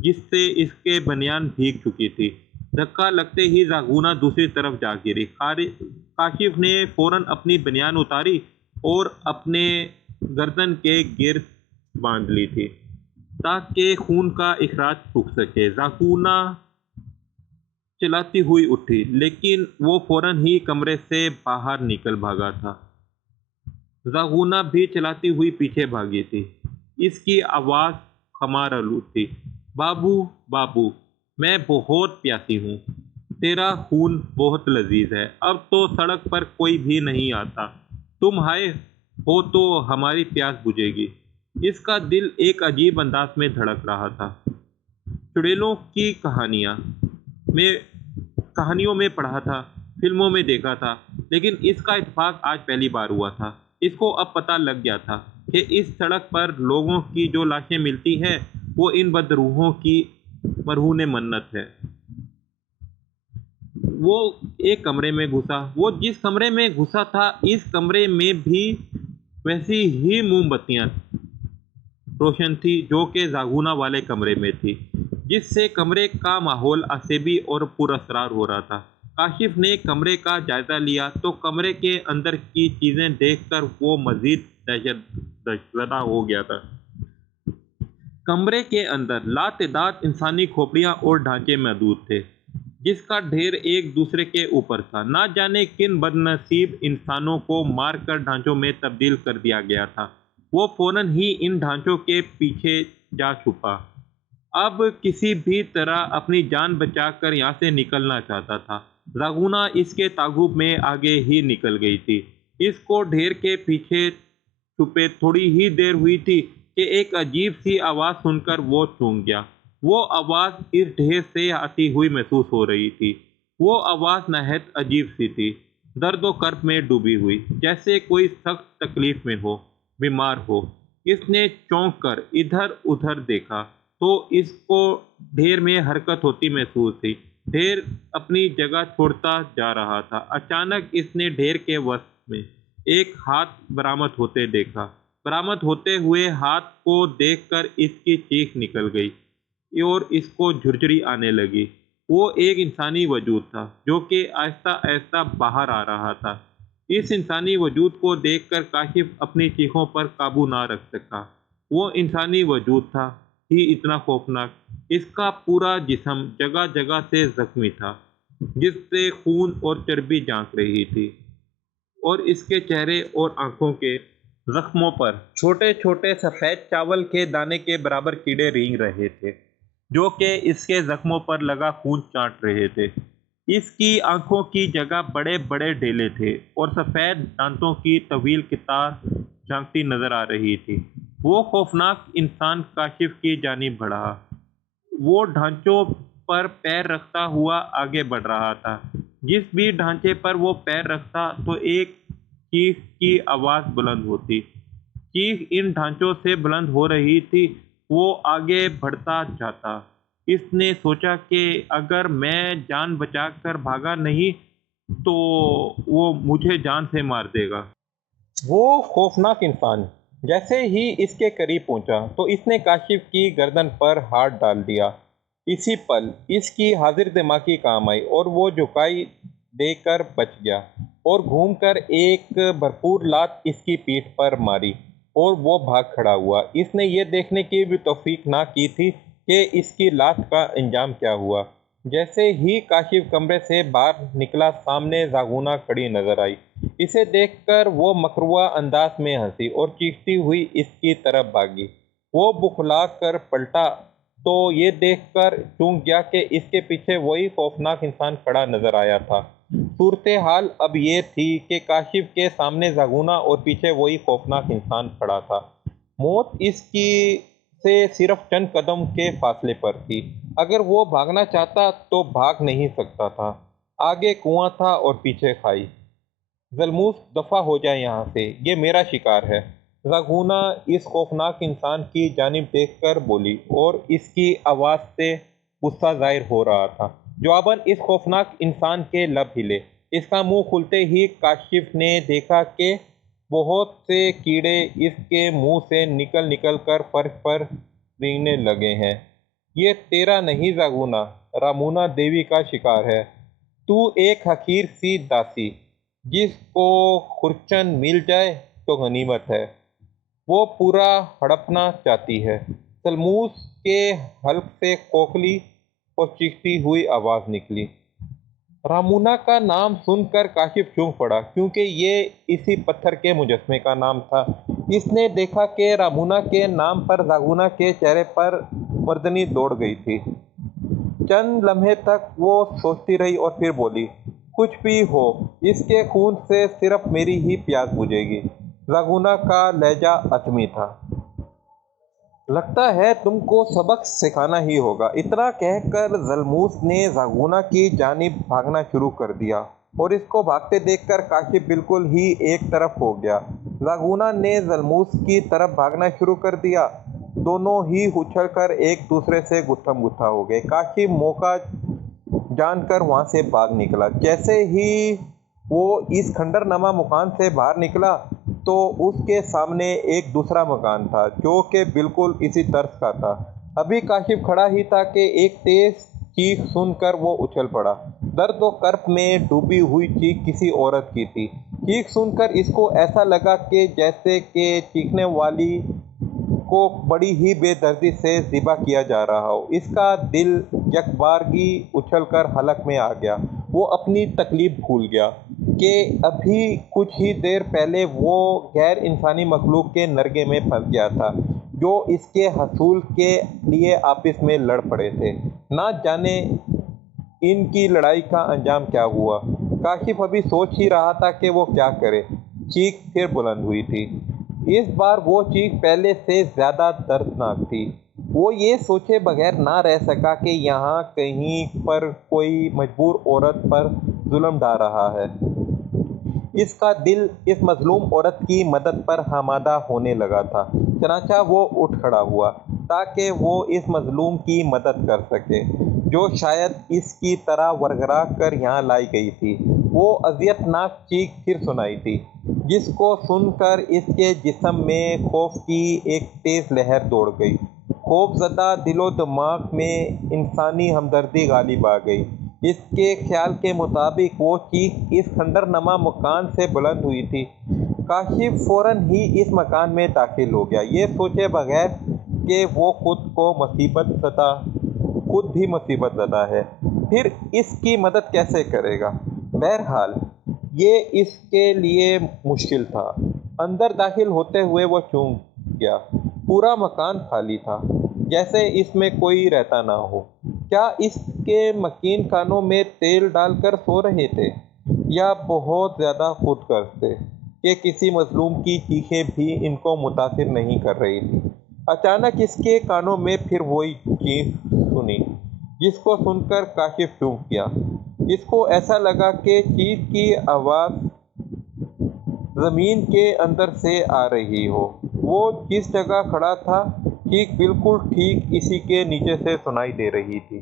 جس سے اس کے بنیان بھیگ چکی تھی۔ دھکا لگتے ہی زاغونہ دوسری طرف جا گری۔ کاشف نے فوراً اپنی بنیان اتاری اور اپنے گردن کے گرد باندھ لی تھی تاکہ خون کا اخراج رک سکے۔ زاغونہ چلاتی ہوئی اٹھی، لیکن وہ فوراً ہی کمرے سے باہر نکل بھاگا تھا۔ زاغونہ بھی چلاتی ہوئی پیچھے بھاگی تھی۔ اس کی آواز خمار آلود تھی۔ بابو، بابو، میں بہت پیاسی ہوں۔ تیرا خون بہت لذیذ ہے۔ اب تو سڑک پر کوئی بھی نہیں آتا۔ تم آئے ہو تو ہماری پیاس بجھے گی۔ اس کا دل ایک عجیب انداز میں دھڑک رہا تھا۔ چڑیلوں کی کہانیوں میں پڑھا تھا، فلموں میں دیکھا تھا، لیکن اس کا اتفاق آج پہلی بار ہوا تھا۔ اس کو اب پتہ لگ گیا تھا کہ اس سڑک پر لوگوں کی جو لاشیں ملتی ہیں وہ ان بدروحوں کی مرہون منت ہے۔ وہ ایک کمرے میں گھسا۔ وہ جس کمرے میں گھسا تھا، اس کمرے میں بھی ویسی ہی موم بتیاں روشن تھی جو کہ زاغونہ والے کمرے میں تھی، جس سے کمرے کا ماحول عصبی اور پر اسرار ہو رہا تھا۔ کاشف نے کمرے کا جائزہ لیا تو کمرے کے اندر کی چیزیں دیکھ کر وہ مزید دہشت زدہ ہو گیا تھا۔ کمرے کے اندر لاتعداد انسانی کھوپڑیاں اور ڈھانچے موجود تھے، جس کا ڈھیر ایک دوسرے کے اوپر تھا۔ نہ جانے کن بدنصیب انسانوں کو مار کر ڈھانچوں میں تبدیل کر دیا گیا تھا۔ وہ فوراً ہی ان ڈھانچوں کے پیچھے جا چھپا۔ اب کسی بھی طرح اپنی جان بچا کر یہاں سے نکلنا چاہتا تھا۔ زاغونہ اس کے تعاقب میں آگے ہی نکل گئی تھی۔ اس کو ڈھیر کے پیچھے چھپے تھوڑی ہی دیر ہوئی تھی کہ ایک عجیب سی آواز سن کر وہ چونک گیا۔ وہ آواز اس ڈھیر سے آتی ہوئی محسوس ہو رہی تھی۔ وہ آواز نہایت عجیب سی تھی، درد و کرب میں ڈوبی ہوئی، جیسے کوئی سخت تکلیف میں ہو، بیمار ہو۔ اس نے چونک کر ادھر ادھر دیکھا تو اس کو ڈھیر میں حرکت ہوتی محسوس ہوئی۔ ڈھیر اپنی جگہ چھوڑتا جا رہا تھا۔ اچانک اس نے ڈھیر کے وسط میں ایک ہاتھ برآمد ہوتے دیکھا۔ برآمد ہوتے ہوئے ہاتھ کو دیکھ کر اس کی چیخ نکل گئی اور اس کو جھرجھری آنے لگی۔ وہ ایک انسانی وجود تھا جو کہ آہستہ آہستہ باہر آ رہا تھا۔ اس انسانی وجود کو دیکھ کر کاشف اپنی چیخوں پر قابو نہ رکھ سکا۔ وہ انسانی وجود تھا ہی اتنا خوفناک، اس کا پورا جسم جگہ جگہ سے زخمی تھا، جس سے خون اور چربی جھانک رہی تھی، اور اس کے چہرے اور آنکھوں کے زخموں پر چھوٹے چھوٹے سفید چاول کے دانے کے برابر کیڑے رینگ رہے تھے، جو کہ اس کے زخموں پر لگا خون چاٹ رہے تھے۔ اس کی آنکھوں کی جگہ بڑے بڑے ڈیلے تھے اور سفید دانتوں کی طویل قطار جھانکتی نظر آ رہی تھی۔ وہ خوفناک انسان کاشف کی جانب بڑھا۔ وہ ڈھانچوں پر پیر رکھتا ہوا آگے بڑھ رہا تھا۔ جس بھی ڈھانچے پر وہ پیر رکھتا تو ایک چیخ کی آواز بلند ہوتی۔ چیخ ان ڈھانچوں سے بلند ہو رہی تھی۔ وہ آگے بڑھتا جاتا۔ اس نے سوچا کہ اگر میں جان بچا کر بھاگا نہیں تو وہ مجھے جان سے مار دے گا۔ وہ خوفناک انسان جیسے ہی اس کے قریب پہنچا تو اس نے کاشف کی گردن پر ہاتھ ڈال دیا۔ اسی پل اس کی حاضر دماغی کام آئی اور وہ جھکائی دے کر بچ گیا اور گھوم کر ایک بھرپور لات اس کی پیٹھ پر ماری اور وہ بھاگ کھڑا ہوا۔ اس نے یہ دیکھنے کی بھی توفیق نہ کی تھی کہ اس کی لات کا انجام کیا ہوا۔ جیسے ہی کاشف کمرے سے باہر نکلا، سامنے زاغونہ کھڑی نظر آئی۔ اسے دیکھ کر وہ مکروہ انداز میں ہنسی اور چیختی ہوئی اس کی طرف بھاگی۔ وہ بکھلا کر پلٹا تو یہ دیکھ کر چونک گیا کہ اس کے پیچھے وہی خوفناک انسان کھڑا نظر آیا تھا۔ صورتحال اب یہ تھی کہ کاشف کے سامنے زاغونہ اور پیچھے وہی خوفناک انسان کھڑا تھا۔ موت اس کی سے صرف چند قدم کے فاصلے پر تھی۔ اگر وہ بھاگنا چاہتا تو بھاگ نہیں سکتا تھا۔ آگے کنواں تھا اور پیچھے کھائی۔ ذلموس دفع ہو جائے یہاں سے، یہ میرا شکار ہے، زاگونا اس خوفناک انسان کی جانب دیکھ کر بولی، اور اس کی آواز سے غصہ ظاہر ہو رہا تھا۔ جواباً اس خوفناک انسان کے لب ہلے۔ اس کا منہ کھلتے ہی کاشف نے دیکھا کہ بہت سے کیڑے اس کے منہ سے نکل نکل کر فرش پر رینگنے لگے ہیں۔ یہ تیرا نہیں زاگونا، رامونا دیوی کا شکار ہے۔ تو ایک حقیر سی داسی، جس کو خورچن مل جائے تو غنیمت ہے، وہ پورا ہڑپنا چاہتی ہے۔ ذلموس کے حلق سے کھوکھلی اور چیختی ہوئی آواز نکلی۔ رامونا کا نام سن کر کاشف چونک پڑا، کیونکہ یہ اسی پتھر کے مجسمے کا نام تھا۔ اس نے دیکھا کہ رامونا کے نام پر زاگونا کے چہرے پر مردنی دوڑ گئی تھی۔ چند لمحے تک وہ سوچتی رہی اور پھر بولی، کچھ بھی ہو، اس کے خون سے صرف میری ہی پیاس بجھے گی۔ زاگونا کا لہجہ حتمی تھا۔ لگتا ہے تم کو سبق سکھانا ہی ہوگا۔ اتنا کہہ کر ذلموس نے زاگونا کی جانب بھاگنا شروع کر دیا، اور اس کو بھاگتے دیکھ کر کاشف بالکل ہی ایک طرف ہو گیا۔ زاگونا نے ذلموس کی طرف بھاگنا شروع کر دیا۔ دونوں ہی اچھل کر ایک دوسرے سے گتھم گتھا ہو گئے۔ کاشف موقع جان کر وہاں سے بھاگ نکلا۔ جیسے ہی وہ اس کھنڈر نما مکان سے باہر نکلا تو اس کے سامنے ایک دوسرا مکان تھا، جو کہ بالکل اسی طرز کا تھا۔ ابھی کاشف کھڑا ہی تھا کہ ایک تیز چیخ سن کر وہ اچھل پڑا۔ درد و کرب میں ڈوبی ہوئی چیخ کسی عورت کی تھی۔ چیخ سن کر اس کو ایسا لگا کہ جیسے کہ چیخنے والی کو بڑی ہی بے دردی سے ذبح کیا جا رہا ہو۔ اس کا دل یکبارگی اچھل کر حلق میں آ گیا۔ وہ اپنی تکلیف بھول گیا کہ ابھی کچھ ہی دیر پہلے وہ غیر انسانی مخلوق کے نرگے میں پھنس گیا تھا، جو اس کے حصول کے لیے آپس میں لڑ پڑے تھے۔ نہ جانے ان کی لڑائی کا انجام کیا ہوا۔ کاشف ابھی سوچ ہی رہا تھا کہ وہ کیا کرے۔ چیخ پھر بلند ہوئی تھی۔ اس بار وہ چیخ پہلے سے زیادہ دردناک تھی۔ وہ یہ سوچے بغیر نہ رہ سکا کہ یہاں کہیں پر کوئی مجبور عورت پر ظلم ڈھا رہا ہے۔ اس کا دل اس مظلوم عورت کی مدد پر آمادہ ہونے لگا تھا۔ چنانچہ وہ اٹھ کھڑا ہوا تاکہ وہ اس مظلوم کی مدد کر سکے، جو شاید اس کی طرح ورگرا کر یہاں لائی گئی تھی۔ وہ اذیت ناک چیخ پھر سنائی دی، جس کو سن کر اس کے جسم میں خوف کی ایک تیز لہر دوڑ گئی۔ خوف زدہ دل و دماغ میں انسانی ہمدردی غالب آ گئی۔ اس کے خیال کے مطابق وہ چیخ اس کھنڈر نما مکان سے بلند ہوئی تھی۔ کاشف فوراً ہی اس مکان میں داخل ہو گیا، یہ سوچے بغیر کہ وہ خود بھی مصیبت زدہ ہے، پھر اس کی مدد کیسے کرے گا۔ بہرحال یہ اس کے لیے مشکل تھا۔ اندر داخل ہوتے ہوئے وہ چونک گیا۔ پورا مکان خالی تھا، جیسے اس میں کوئی رہتا نہ ہو۔ کیا اس کے مکین کانوں میں تیل ڈال کر سو رہے تھے، یا بہت زیادہ خود غرض تھے کہ کسی مظلوم کی چیخیں بھی ان کو متاثر نہیں کر رہی تھی۔ اچانک اس کے کانوں میں پھر وہی چیخ سنی، جس کو سن کر کاشف چونک گیا۔ اس کو ایسا لگا کہ چیخ کی آواز زمین کے اندر سے آ رہی ہو۔ وہ جس جگہ کھڑا تھا، چیخ بالکل ٹھیک اسی کے نیچے سے سنائی دے رہی تھی۔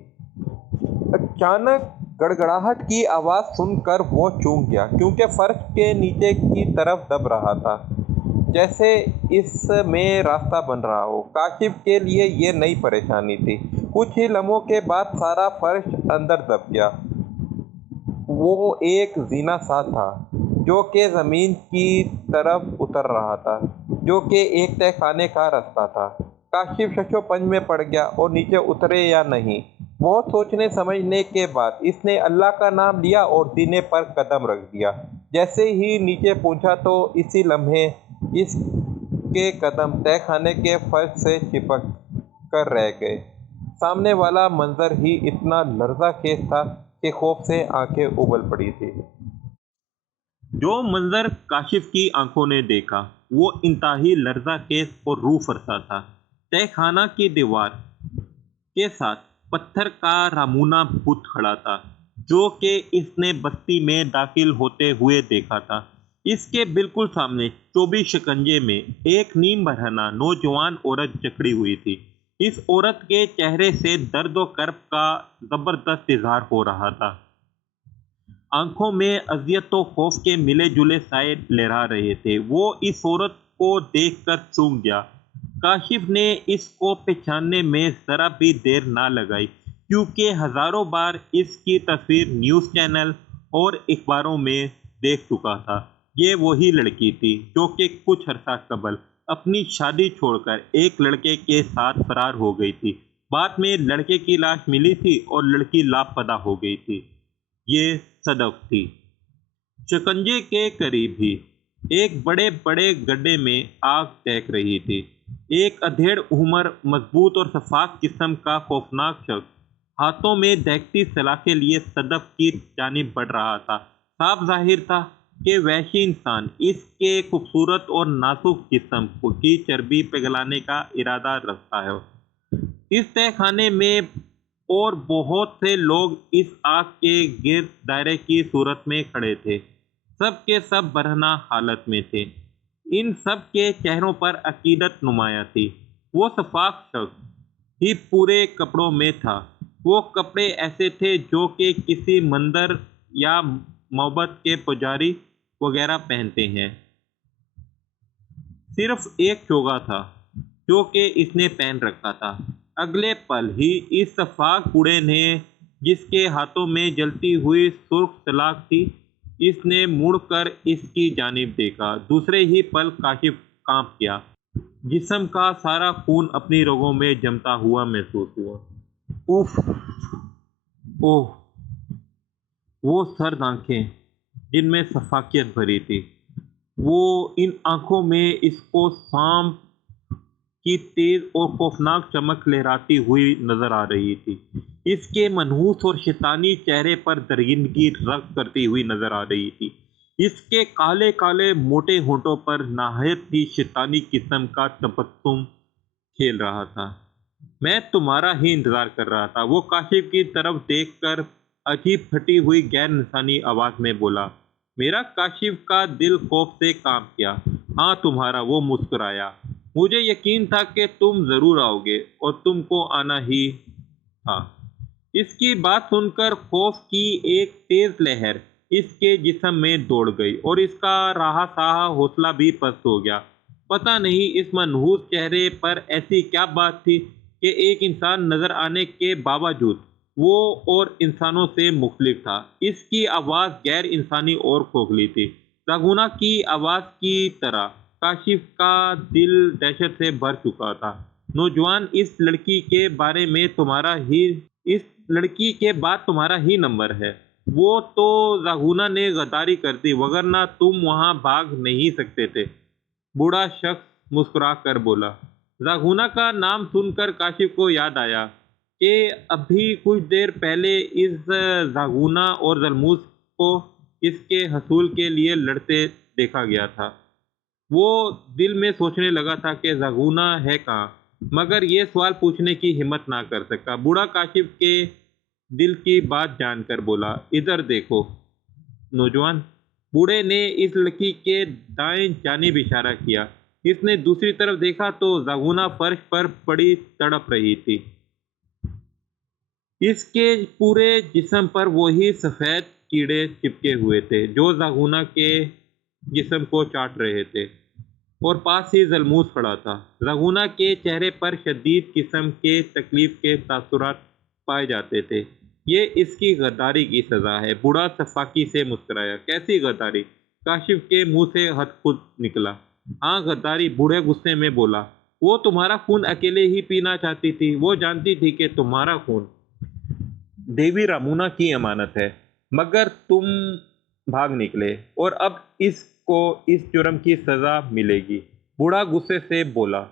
اچانک گڑگڑاہٹ کی آواز سن کر وہ چونک گیا، کیونکہ فرش کے نیچے کی طرف دب رہا تھا، جیسے اس میں راستہ بن رہا ہو۔ کاشف کے لیے یہ نئی پریشانی تھی۔ کچھ ہی لمحوں کے بعد سارا فرش اندر دب گیا۔ وہ ایک زینہ سا تھا، جو کہ زمین کی طرف اتر رہا تھا، جو کہ ایک تہہ خانے کا راستہ تھا۔ کاشف شش و پنج میں پڑ گیا اور نیچے اترے یا نہیں۔ بہت سوچنے سمجھنے کے بعد اس نے اللہ کا نام لیا اور زینے پر قدم رکھ دیا۔ جیسے ہی نیچے پہنچا تو اسی لمحے اس کے قدم تہہ خانے کے فرش سے چپک کر رہ گئے۔ سامنے والا منظر ہی اتنا لرزہ خیز تھا کہ خوف سے آنکھیں ابل پڑی تھیں۔ جو منظر کاشف کی آنکھوں نے دیکھا وہ انتہائی لرزہ خیز اور روح فرسا تھا۔ تہہ خانہ کی دیوار کے ساتھ پتھر کا رامونا بت کھڑا تھا جو کہ اس نے بستی میں داخل ہوتے ہوئے دیکھا تھا۔ اس کے بالکل سامنے 24 شکنجے میں ایک نیم برہنہ نوجوان عورت جکڑی ہوئی تھی۔ اس عورت کے چہرے سے درد و کرب کا زبردست اظہار ہو رہا تھا۔ آنکھوں میں اذیت و خوف کے ملے جلے سائے لہرا رہے تھے۔ وہ اس عورت کو دیکھ کر چونک گیا۔ کاشف نے اس کو پہچاننے میں ذرا بھی دیر نہ لگائی کیونکہ ہزاروں بار اس کی تصویر نیوز چینل اور اخباروں میں دیکھ چکا تھا۔ یہ وہی لڑکی تھی جو کہ کچھ عرصہ قبل اپنی شادی چھوڑ کر ایک لڑکے کے ساتھ فرار ہو گئی تھی۔ بعد میں لڑکے کی لاش ملی تھی اور لڑکی لاپتہ ہو گئی تھی۔ یہ صدف تھی۔ شکنجے کے قریب ہی ایک بڑے بڑے گڈھے میں آگ دہک رہی تھی۔ ایک ادھیڑ عمر مضبوط اور شفاف قسم کا خوفناک شخص ہاتھوں میں دہکتی سلاخیں لیے صدف کی جانب بڑھ رہا تھا۔ صاف ظاہر تھا کہ وحشی انسان اس کے خوبصورت اور نازک جسم کی چربی پگھلانے کا ارادہ رکھتا ہے۔ اس تہہ خانے میں اور بہت سے لوگ اس آگ کے گرد دائرے کی صورت میں کھڑے تھے۔ سب کے سب برہنہ حالت میں تھے۔ ان سب کے چہروں پر عقیدت نمایاں تھی۔ وہ شفاف شخص ہی پورے کپڑوں میں تھا۔ وہ کپڑے ایسے تھے جو کہ کسی مندر یا معبد کے پجاری وغیرہ پہنتے ہیں۔ صرف ایک چوغا تھا جو کہ اس نے پہن رکھا تھا۔ اگلے پل ہی اس شفاف بوڑھے نے، جس کے ہاتھوں میں جلتی ہوئی سرخ سلاخ تھی، اس نے مڑ کر اس کی جانب دیکھا۔ دوسرے ہی پل کاشف کانپ گیا۔ جسم کا سارا خون اپنی رگوں میں جمتا ہوا محسوس ہوا۔ اف! اوہ! وہ سرد آنکھیں جن میں شفافیت بھری تھی۔ وہ ان آنکھوں میں اس کو سانپ کی تیز اور خوفناک چمک لہراتی ہوئی نظر آ رہی تھی۔ اس کے منحوس اور شیطانی چہرے پر درگندگی رقص کرتی ہوئی نظر آ رہی تھی۔ اس کے کالے کالے موٹے ہونٹوں پر نہایت ہی شیطانی قسم کا تبسم کھیل رہا تھا۔ میں تمہارا ہی انتظار کر رہا تھا، وہ کاشف کی طرف دیکھ کر عجیب پھٹی ہوئی غیر انسانی آواز میں بولا۔ میرا کاشف کا دل خوف سے کانپ گیا۔ ہاں تمہارا، وہ مسکرایا۔ مجھے یقین تھا کہ تم ضرور آؤ گے اور تم کو آنا ہی تھا۔ اس کی بات سن کر خوف کی ایک تیز لہر اس کے جسم میں دوڑ گئی اور اس کا رہا سہا حوصلہ بھی پست ہو گیا۔ پتہ نہیں اس منحوس چہرے پر ایسی کیا بات تھی کہ ایک انسان نظر آنے کے باوجود وہ اور انسانوں سے مختلف تھا۔ اس کی آواز غیر انسانی اور کھوکھلی تھی، راگونا کی آواز کی طرح۔ کاشف کا دل دہشت سے بھر چکا تھا۔ نوجوان، اس لڑکی کے بعد تمہارا ہی نمبر ہے۔ وہ تو راگونا نے غداری کر دی، وگرنہ تم وہاں بھاگ نہیں سکتے تھے، بوڑھا شخص مسکرا کر بولا۔ راگونا کا نام سن کر کاشف کو یاد آیا کہ ابھی کچھ دیر پہلے اس راگونا اور زلموس کو اس کے حصول کے لیے لڑتے دیکھا گیا تھا۔ وہ دل میں سوچنے لگا تھا کہ راگونا ہے کہاں، مگر یہ سوال پوچھنے کی ہمت نہ کر سکا۔ بوڑھا کاشف کے دل کی بات جان کر بولا، ادھر دیکھو نوجوان۔ بوڑھے نے اس لڑکی کے دائیں جانب اشارہ کیا۔ اس نے دوسری طرف دیکھا تو راگونا فرش پر پڑی تڑپ رہی تھی۔ اس کے پورے جسم پر وہی سفید کیڑے چپکے ہوئے تھے جو راگونا کے جسم کو چاٹ رہے تھے، اور پاس ہی زلموس کھڑا تھا۔ راگونا کے چہرے پر شدید قسم کے تکلیف کے تاثرات پائے جاتے تھے۔ یہ اس کی غداری کی سزا ہے۔ بوڑھا شفقت سے مسکرایا۔ کیسی غداری؟ کاشف کے منہ سے حد خود نکلا۔ ہاں غداری، بوڑھے غصے میں بولا۔ وہ تمہارا خون اکیلے ہی پینا چاہتی تھی۔ وہ جانتی تھی کہ تمہارا خون دیوی رامونا کی امانت ہے، مگر تم بھاگ نکلے اور اب اس کو اس جرم کی سزا ملے گی، بوڑھا غصے سے بولا۔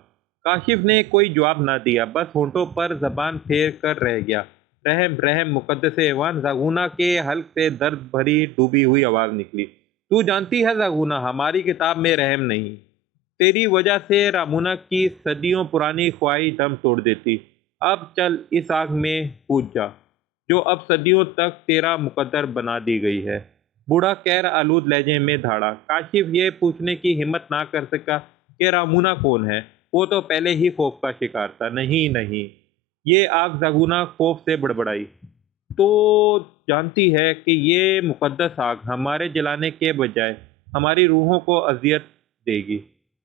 کاشف نے کوئی جواب نہ دیا، بس ہونٹوں پر زبان پھیر کر رہ گیا۔ رحم، رحم، مقدس ایوان! راگونا کے حلق سے درد بھری ڈوبی ہوئی آواز نکلی۔ تو جانتی ہے راگونا، ہماری کتاب میں رحم نہیں۔ تیری وجہ سے رامونا کی صدیوں پرانی خواہش دم توڑ دیتی۔ اب چل اس آگ میں کود جا جو اب صدیوں تک تیرا مقدر بنا دی گئی ہے۔ بوڑھا کیر آلود لہجے میں دھاڑا۔ کاشف یہ پوچھنے کی ہمت نہ کر سکا کہ رامونا کون ہے۔ وہ تو پہلے ہی خوف کا شکار تھا۔ نہیں نہیں، یہ آگ زاگونا خوف سے بڑبڑائی۔ تو جانتی ہے کہ یہ مقدس آگ ہمارے جلانے کے بجائے ہماری روحوں کو اذیت دے گی،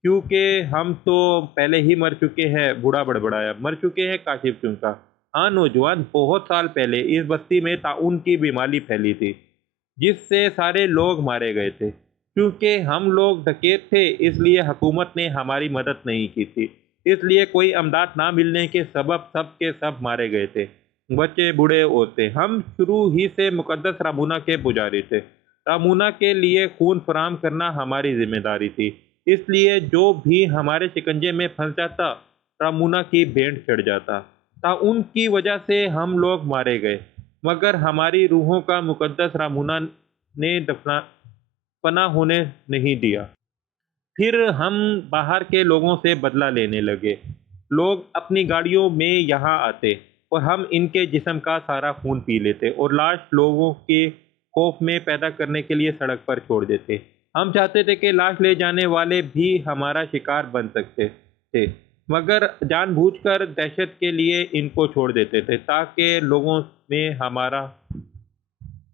کیونکہ ہم تو پہلے ہی مر چکے ہیں۔ بوڑھا بڑبڑایا۔ مر چکے ہیں؟ کاشف چونکا۔ ہاں نوجوان، بہت سال پہلے اس بستی میں طاعون کی بیماری پھیلی تھی جس سے سارے لوگ مارے گئے تھے۔ کیونکہ ہم لوگ ڈکیت تھے اس لیے حکومت نے ہماری مدد نہیں کی تھی، اس لیے کوئی امداد نہ ملنے کے سبب سب کے سب مارے گئے تھے، بچے بوڑھے عورتیں۔ ہم شروع ہی سے مقدس رامونا کے پجاری تھے۔ رامونا کے لیے خون فراہم کرنا ہماری ذمہ داری تھی، اس لیے جو بھی ہمارے شکنجے میں پھنس جاتا رامونا کی بھینٹ چڑھ جاتا۔ طاعون کی وجہ سے ہم لوگ مارے گئے، مگر ہماری روحوں کا مقدس رامونا نے پناہ ہونے نہیں دیا۔ پھر ہم باہر کے لوگوں سے بدلہ لینے لگے۔ لوگ اپنی گاڑیوں میں یہاں آتے اور ہم ان کے جسم کا سارا خون پی لیتے اور لاش لوگوں کے خوف میں پیدا کرنے کے لیے سڑک پر چھوڑ دیتے۔ ہم چاہتے تھے کہ لاش لے جانے والے بھی ہمارا شکار بن سکتے تھے، مگر جان بوجھ کر دہشت کے لیے ان کو چھوڑ دیتے تھے تاکہ لوگوں میں ہمارا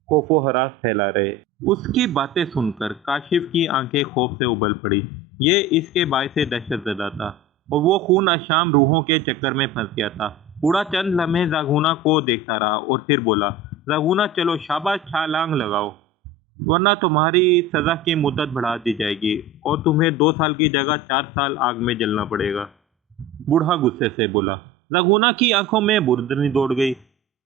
خوف و ہراس پھیلا رہے۔ اس کی باتیں سن کر کاشف کی آنکھیں خوف سے ابل پڑی۔ یہ اس کے باعث دہشت زدہ تھا اور وہ خون اشام روحوں کے چکر میں پھنس گیا تھا۔ بوڑھا چند لمحے زاگونا کو دیکھتا رہا اور پھر بولا، زاگونا چلو، شاباش، چھلانگ لگاؤ، ورنہ تمہاری سزا کی مدت بڑھا دی جائے گی اور تمہیں 2 سال کی جگہ 4 سال آگ میں جلنا پڑے گا۔ بوڑھا غصے سے بولا۔ زاگونا کی آنکھوں میں بردنی دوڑ گئی۔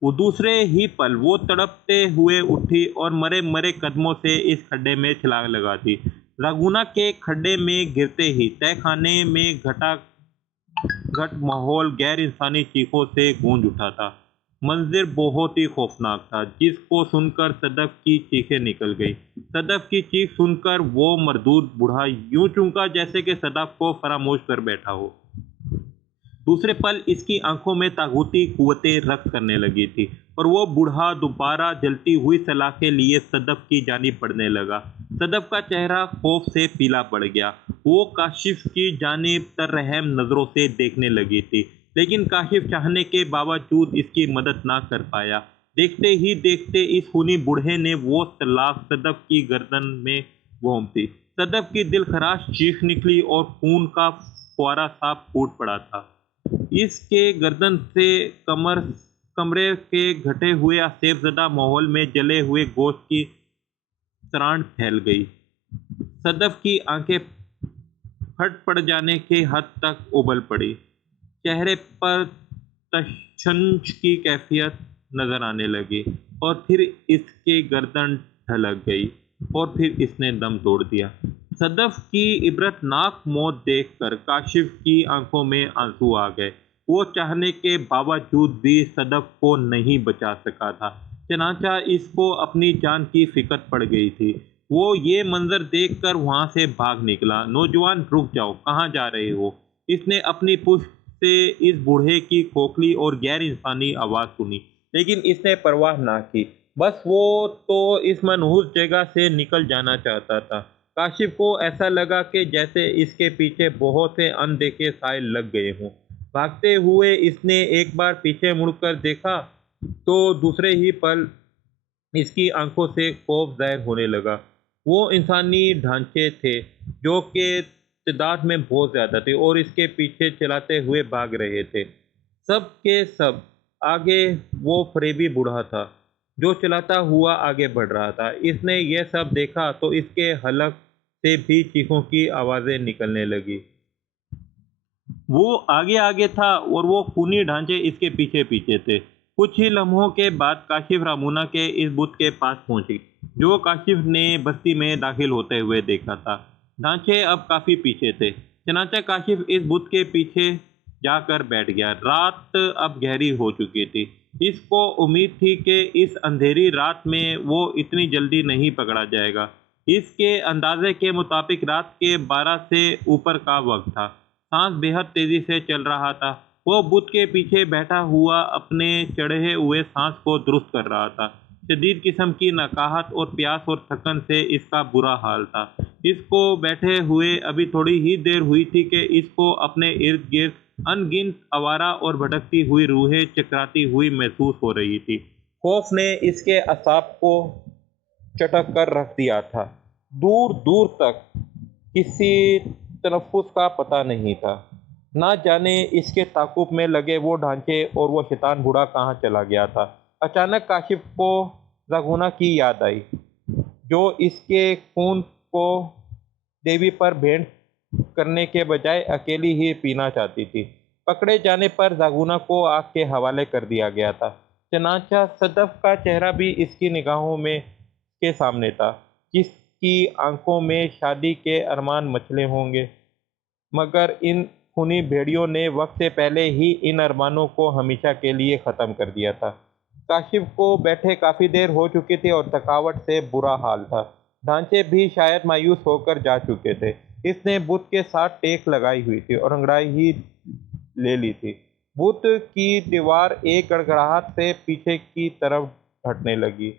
وہ دوسرے ہی پل وہ تڑپتے ہوئے اٹھی اور مرے مرے قدموں سے اس کھڈے میں چھلانگ لگا دی۔ زاگونا کے کھڈے میں گرتے ہی تہہ خانے میں گھٹا گھٹ ماحول غیر انسانی چیخوں سے گونج اٹھا تھا۔ منظر بہت ہی خوفناک تھا، جس کو سن کر صدف کی چیخیں نکل گئی۔ صدف کی چیخ سن کر وہ مردود بوڑھا یوں چونکا جیسے کہ صدف کو فراموش کر بیٹھا ہو۔ دوسرے پل اس کی آنکھوں میں طاغوتی قوتیں رقص کرنے لگی تھی اور وہ بوڑھا دوبارہ جلتی ہوئی سلاخیں لیے صدف کی جانب بڑھنے لگا۔ صدف کا چہرہ خوف سے پیلا پڑ گیا۔ وہ کاشف کی جانب ترحم نظروں سے دیکھنے لگی تھی، لیکن کاشف چاہنے کے باوجود اس کی مدد نہ کر پایا۔ دیکھتے ہی دیکھتے اس خونی بوڑھے نے وہ سلاخ صدف کی گردن میں گھونپ دی۔ صدف کی دل خراش چیخ نکلی اور خون کا فوارہ صاف پھوٹ پڑا تھا۔ اس کے گردن سے کمرے کے گھٹے ہوئے آسیب زدہ ماحول میں جلے ہوئے گوشت کی سرانڈ پھیل گئی۔ صدف کی آنکھیں پھٹ پڑ جانے کے حد تک ابل پڑی، چہرے پر تشنج کی کیفیت نظر آنے لگی اور پھر اس کی گردن ڈھلک گئی اور پھر اس نے دم توڑ دیا۔ صدف کی عبرت ناک موت دیکھ کر کاشف کی آنکھوں میں آنسو آ گئے۔ وہ چاہنے کے باوجود بھی صدف کو نہیں بچا سکا تھا، چنانچہ اس کو اپنی جان کی فکر پڑ گئی تھی۔ وہ یہ منظر دیکھ کر وہاں سے بھاگ نکلا۔ نوجوان، رک جاؤ، کہاں جا رہے ہو؟ اس نے اپنی پشت سے اس بوڑھے کی کھوکھلی اور غیر انسانی آواز سنی، لیکن اس نے پرواہ نہ کی۔ بس وہ تو اس منحوس جگہ سے نکل جانا چاہتا تھا۔ کاشف کو ایسا لگا کہ جیسے اس کے پیچھے بہت سے ان دیکھے سائل لگ گئے ہوں۔ بھاگتے ہوئے اس نے ایک بار پیچھے مڑ کر دیکھا تو دوسرے ہی پل اس کی آنکھوں سے خوف ظاہر ہونے لگا۔ وہ انسانی ڈھانچے تھے جو کہ تعداد میں بہت زیادہ تھے اور اس کے پیچھے چلاتے ہوئے بھاگ رہے تھے۔ سب کے سب آگے وہ فریبی بوڑھا تھا جو چلاتا ہوا آگے بڑھ رہا تھا۔ اس نے یہ سب دیکھا تو اس کے حلق سے بھی چیخوں کی آوازیں نکلنے لگی۔ وہ آگے آگے تھا اور وہ خونی ڈھانچے اس کے پیچھے پیچھے تھے۔ کچھ ہی لمحوں کے بعد کاشف رامونا کے اس بت کے پاس پہنچی جو کاشف نے بستی میں داخل ہوتے ہوئے دیکھا تھا۔ ڈھانچے اب کافی پیچھے تھے، چنانچہ کاشف اس بت کے پیچھے جا کر بیٹھ گیا۔ رات اب گہری ہو چکی تھی۔ اس کو امید تھی کہ اس اندھیری رات میں وہ اتنی جلدی نہیں پکڑا جائے گا۔ اس کے اندازے کے مطابق رات کے 12 سے اوپر کا وقت تھا۔ سانس بے حد تیزی سے چل رہا تھا۔ وہ بت کے پیچھے بیٹھا ہوا اپنے چڑھے ہوئے سانس کو درست کر رہا تھا۔ شدید قسم کی نقاہت اور پیاس اور تھکن سے اس کا برا حال تھا۔ اس کو بیٹھے ہوئے ابھی تھوڑی ہی دیر ہوئی تھی کہ اس کو اپنے ارد گرد ان گنت آوارہ اور بھٹکتی ہوئی روحیں چکراتی ہوئی محسوس ہو رہی تھی۔ خوف نے اس کے اعصاب کو چٹک کر رکھ دیا تھا۔ دور دور تک کسی تنفس کا پتہ نہیں تھا۔ نہ جانے اس کے تعاقب میں لگے وہ ڈھانچے اور وہ شیطان بوڑھا کہاں چلا گیا تھا۔ اچانک کاشف کو زاگونا کی یاد آئی، جو اس کے خون کو دیوی پر بھینٹ کرنے کے بجائے اکیلی ہی پینا چاہتی تھی۔ پکڑے جانے پر زاگونا کو آگ کے حوالے کر دیا گیا تھا۔ چنانچہ صدف کا چہرہ بھی اس کی نگاہوں میں کے سامنے تھا، جس کی آنکھوں میں شادی کے ارمان مچلے ہوں گے، مگر ان خونی بھیڑیوں نے وقت سے پہلے ہی ان ارمانوں کو ہمیشہ کے لیے ختم کر دیا تھا۔ کاشف کو بیٹھے کافی دیر ہو چکی تھی اور تھکاوٹ سے برا حال تھا۔ ڈھانچے بھی شاید مایوس ہو کر جا چکے تھے۔ اس نے بت کے ساتھ ٹیک لگائی ہوئی تھی اور انگڑائی ہی لے لی تھی۔ بت کی دیوار ایک گڑگڑاہٹ سے پیچھے کی طرف ہٹنے لگی۔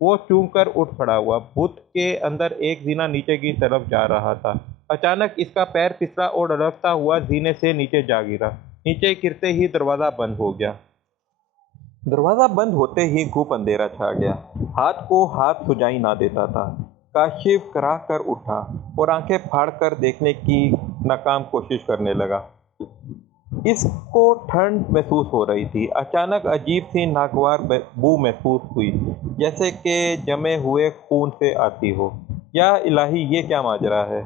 وہ چونک کر اٹھ کھڑا ہوا۔ بت کے اندر ایک زینہ نیچے کی طرف جا رہا تھا۔ اچانک اس کا پیر پھسلا اور لڑکتا ہوا زینے سے نیچے جا گرا۔ نیچے گرتے ہی دروازہ بند ہو گیا۔ دروازہ بند ہوتے ہی گھوپ اندھیرا چھا گیا۔ ہاتھ کو ہاتھ سجائی نہ دیتا تھا۔ کاشف کراہ کر اٹھا اور آنکھیں پھاڑ کر دیکھنے کی ناکام کوشش کرنے لگا۔ اس کو ٹھنڈ محسوس ہو رہی تھی۔ اچانک عجیب سی ناگوار بو محسوس ہوئی، جیسے کہ جمے ہوئے خون سے آتی ہو۔ یا الہی، یہ کیا ماجرا ہے؟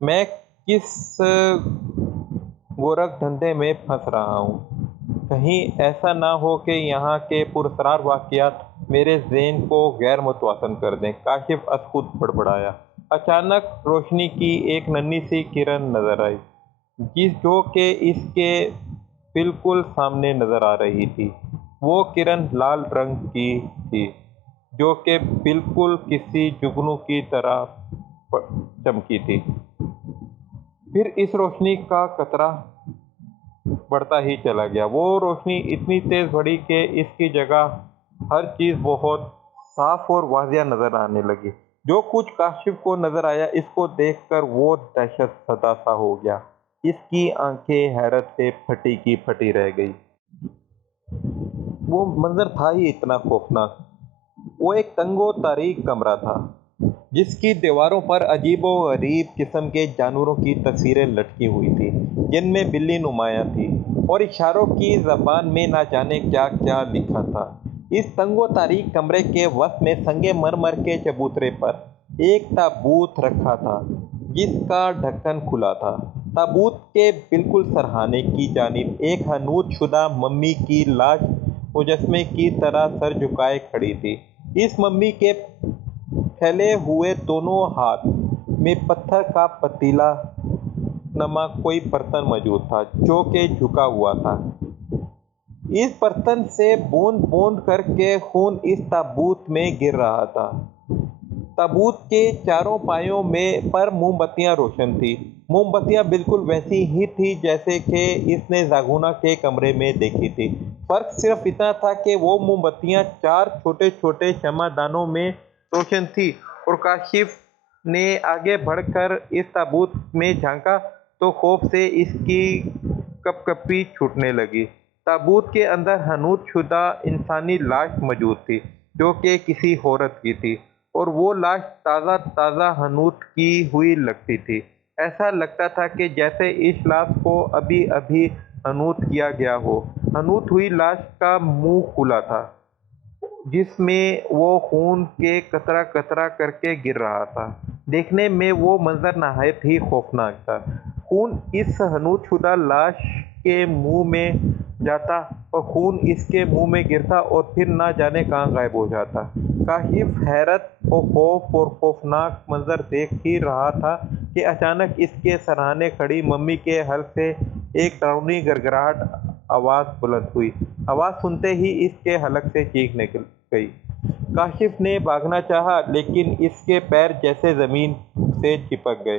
میں کس گورکھ دھندے میں پھنس رہا ہوں؟ کہیں ایسا نہ ہو کہ یہاں کے پراسرار واقعات میرے ذہن کو غیر متوازن کر دیں۔ کاشف از خود بڑبڑایا۔ اچانک روشنی کی ایک ننھی سی کرن نظر آئی، جو کہ اس کے بالکل سامنے نظر آ رہی تھی۔ وہ کرن لال رنگ کی تھی، جو کہ بالکل کسی جگنو کی طرح چمکی تھی۔ پھر اس روشنی کا قطرہ بڑھتا ہی چلا گیا۔ وہ روشنی اتنی تیز بڑھی کہ اس کی جگہ ہر چیز بہت صاف اور واضح نظر آنے لگی۔ جو کچھ کاشف کو نظر آیا، اس کو دیکھ کر وہ دہشت زدہ سا ہو گیا۔ اس کی آنکھیں حیرت سے پھٹی کی پھٹی رہ گئی۔ وہ منظر تھا ہی اتنا خوفناک۔ وہ ایک تنگ و تاریک کمرہ تھا، جس کی دیواروں پر عجیب و غریب قسم کے جانوروں کی تصویریں لٹکی ہوئی تھیں، جن میں بلی نمایاں تھی اور اشاروں کی زبان میں نہ جانے کیا کیا لکھا تھا۔ اس تنگ و تاریک کمرے کے وسط میں سنگ مرمر کے چبوترے پر ایک تابوت رکھا تھا، جس کا ڈھکن کھلا تھا۔ تابوت کے بالکل سرہانے کی جانب ایک حنوط شدہ ممی کی لاش مجسمے کی طرح سر جھکائے کھڑی تھی۔ اس ممی کے پھیلے ہوئے دونوں ہاتھ میں پتھر کا پتیلا نما کوئی برتن موجود تھا، جو کہ جھکا ہوا تھا۔ اس برتن سے بوند بوند کر کے خون اس تابوت میں گر رہا تھا۔ تابوت کے چاروں پایوں پر موم بتیاں روشن تھیں۔ موم بتیاں بالکل ویسی ہی تھیں جیسے کہ اس نے زاگونا کے کمرے میں دیکھی تھی۔ فرق صرف اتنا تھا کہ وہ موم بتیاں 4 چھوٹے چھوٹے شمع دانوں میں روشن تھیں، اور کاشف نے آگے بڑھ کر اس تابوت میں جھانکا تو خوف سے اس کی کپ کپی چھوٹنے لگی۔ تابوت کے اندر حنوط شدہ انسانی لاش موجود تھی، جو کہ کسی عورت کی تھی، اور وہ لاش تازہ تازہ حنوط کی ہوئی لگتی تھی۔ ایسا لگتا تھا کہ جیسے اس لاش کو ابھی ابھی حنوط کیا گیا ہو۔ حنوط ہوئی لاش کا منہ کھلا تھا، جس میں وہ خون کے قطرہ قطرہ کر کے گر رہا تھا۔ دیکھنے میں وہ منظر نہایت ہی خوفناک تھا۔ خون اس حنوط شدہ لاش کے منہ میں جاتا اور خون اس کے منہ میں گرتا اور پھر نہ جانے کہاں غائب ہو جاتا۔ کاشف حیرت و خوف اور خوفناک منظر دیکھ ہی رہا تھا کہ اچانک اس کے سرہانے کھڑی ممی کے حلق سے ایک ڈراؤنی گڑگڑاہٹ آواز بلند ہوئی۔ آواز سنتے ہی اس کے حلق سے چیخ نکل گئی۔ کاشف نے بھاگنا چاہا، لیکن اس کے پیر جیسے زمین سے چپک گئے۔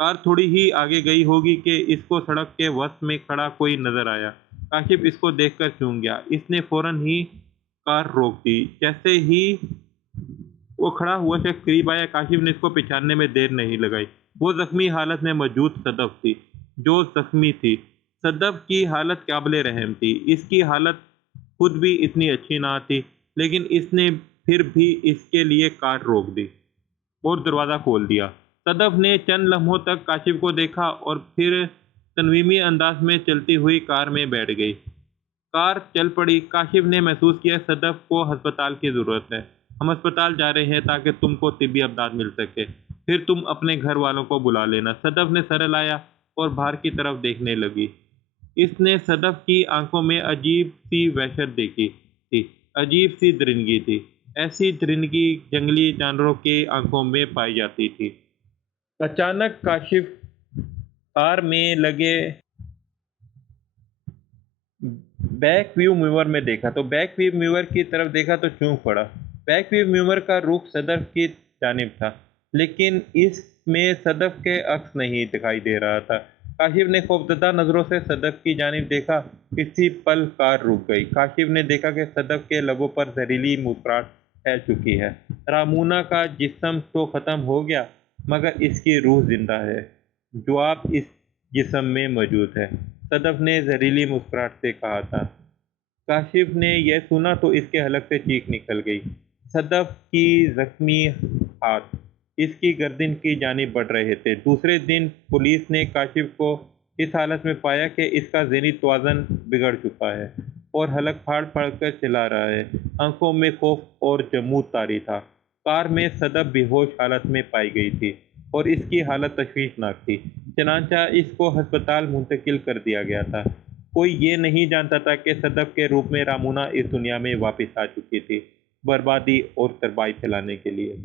کار تھوڑی ہی آگے گئی ہوگی کہ اس کو سڑک کے وسط میں کھڑا کوئی نظر آیا۔ کاشف اس کو دیکھ کر چونک گیا۔ اس نے فوراً ہی کار روک دی۔ جیسے ہی وہ کھڑا ہوا شخص قریب آیا، کاشف نے اس کو پہچاننے میں دیر نہیں لگائی۔ وہ زخمی حالت میں موجود صدف تھی، جو زخمی تھی۔ صدف کی حالت قابل رحم تھی۔ اس کی حالت خود بھی اتنی اچھی نہ تھی، لیکن اس نے پھر بھی اس کے لیے کار روک دی اور دروازہ کھول دیا۔ صدف نے چند لمحوں تک کاشف کو دیکھا اور پھر تنویمی انداز میں چلتی ہوئی کار میں بیٹھ گئی۔ کار چل پڑی۔ کاشف نے محسوس کیا صدف کو ہسپتال کی ضرورت ہے۔ ہم ہسپتال جا رہے ہیں تاکہ تم کو طبی امداد مل سکے، پھر تم اپنے گھر والوں کو بلا لینا۔ صدف نے سر ہلایا اور باہر کی طرف دیکھنے لگی۔ اس نے صدف کی آنکھوں میں عجیب سی وحشت دیکھی تھی، عجیب سی درندگی تھی۔ ایسی درندگی جنگلی جانوروں کی آنکھوں میں پائی جاتی تھی۔ اچانک کاشف کار میں لگے بیک ویو میور میں دیکھا تو بیک ویو میور کی طرف دیکھا تو چونک پڑا۔ بیک ویو میور کا رخ صدف کی جانب تھا، لیکن اس میں صدف کے عکس نہیں دکھائی دے رہا تھا۔ کاشف نے خوفزدہ نظروں سے صدف کی جانب دیکھا۔ اسی پل کار رک گئی۔ کاشف نے دیکھا کہ صدف کے لبوں پر زہریلی مسکراہٹ پھیل چکی ہے۔ رامونا کا جسم تو ختم ہو گیا، مگر اس کی روح زندہ ہے، جو آپ اس جسم میں موجود ہے، صدف نے زہریلی مسکراہٹ سے کہا تھا۔ کاشف نے یہ سنا تو اس کے حلق سے چیخ نکل گئی۔ صدف کی زخمی ہاتھ اس کی گردن کی جانب بڑھ رہے تھے۔ دوسرے دن پولیس نے کاشف کو اس حالت میں پایا کہ اس کا ذہنی توازن بگڑ چکا ہے اور حلق پھاڑ پھاڑ کر چلا رہا ہے۔ آنکھوں میں خوف اور جمود طاری تھا۔ کار میں صدف بے ہوش حالت میں پائی گئی تھی اور اس کی حالت تشویشناک تھی، چنانچہ اس کو ہسپتال منتقل کر دیا گیا تھا۔ کوئی یہ نہیں جانتا تھا کہ صدف کے روپ میں رامونا اس دنیا میں واپس آ چکی تھی، بربادی اور تباہی پھیلانے کے لیے۔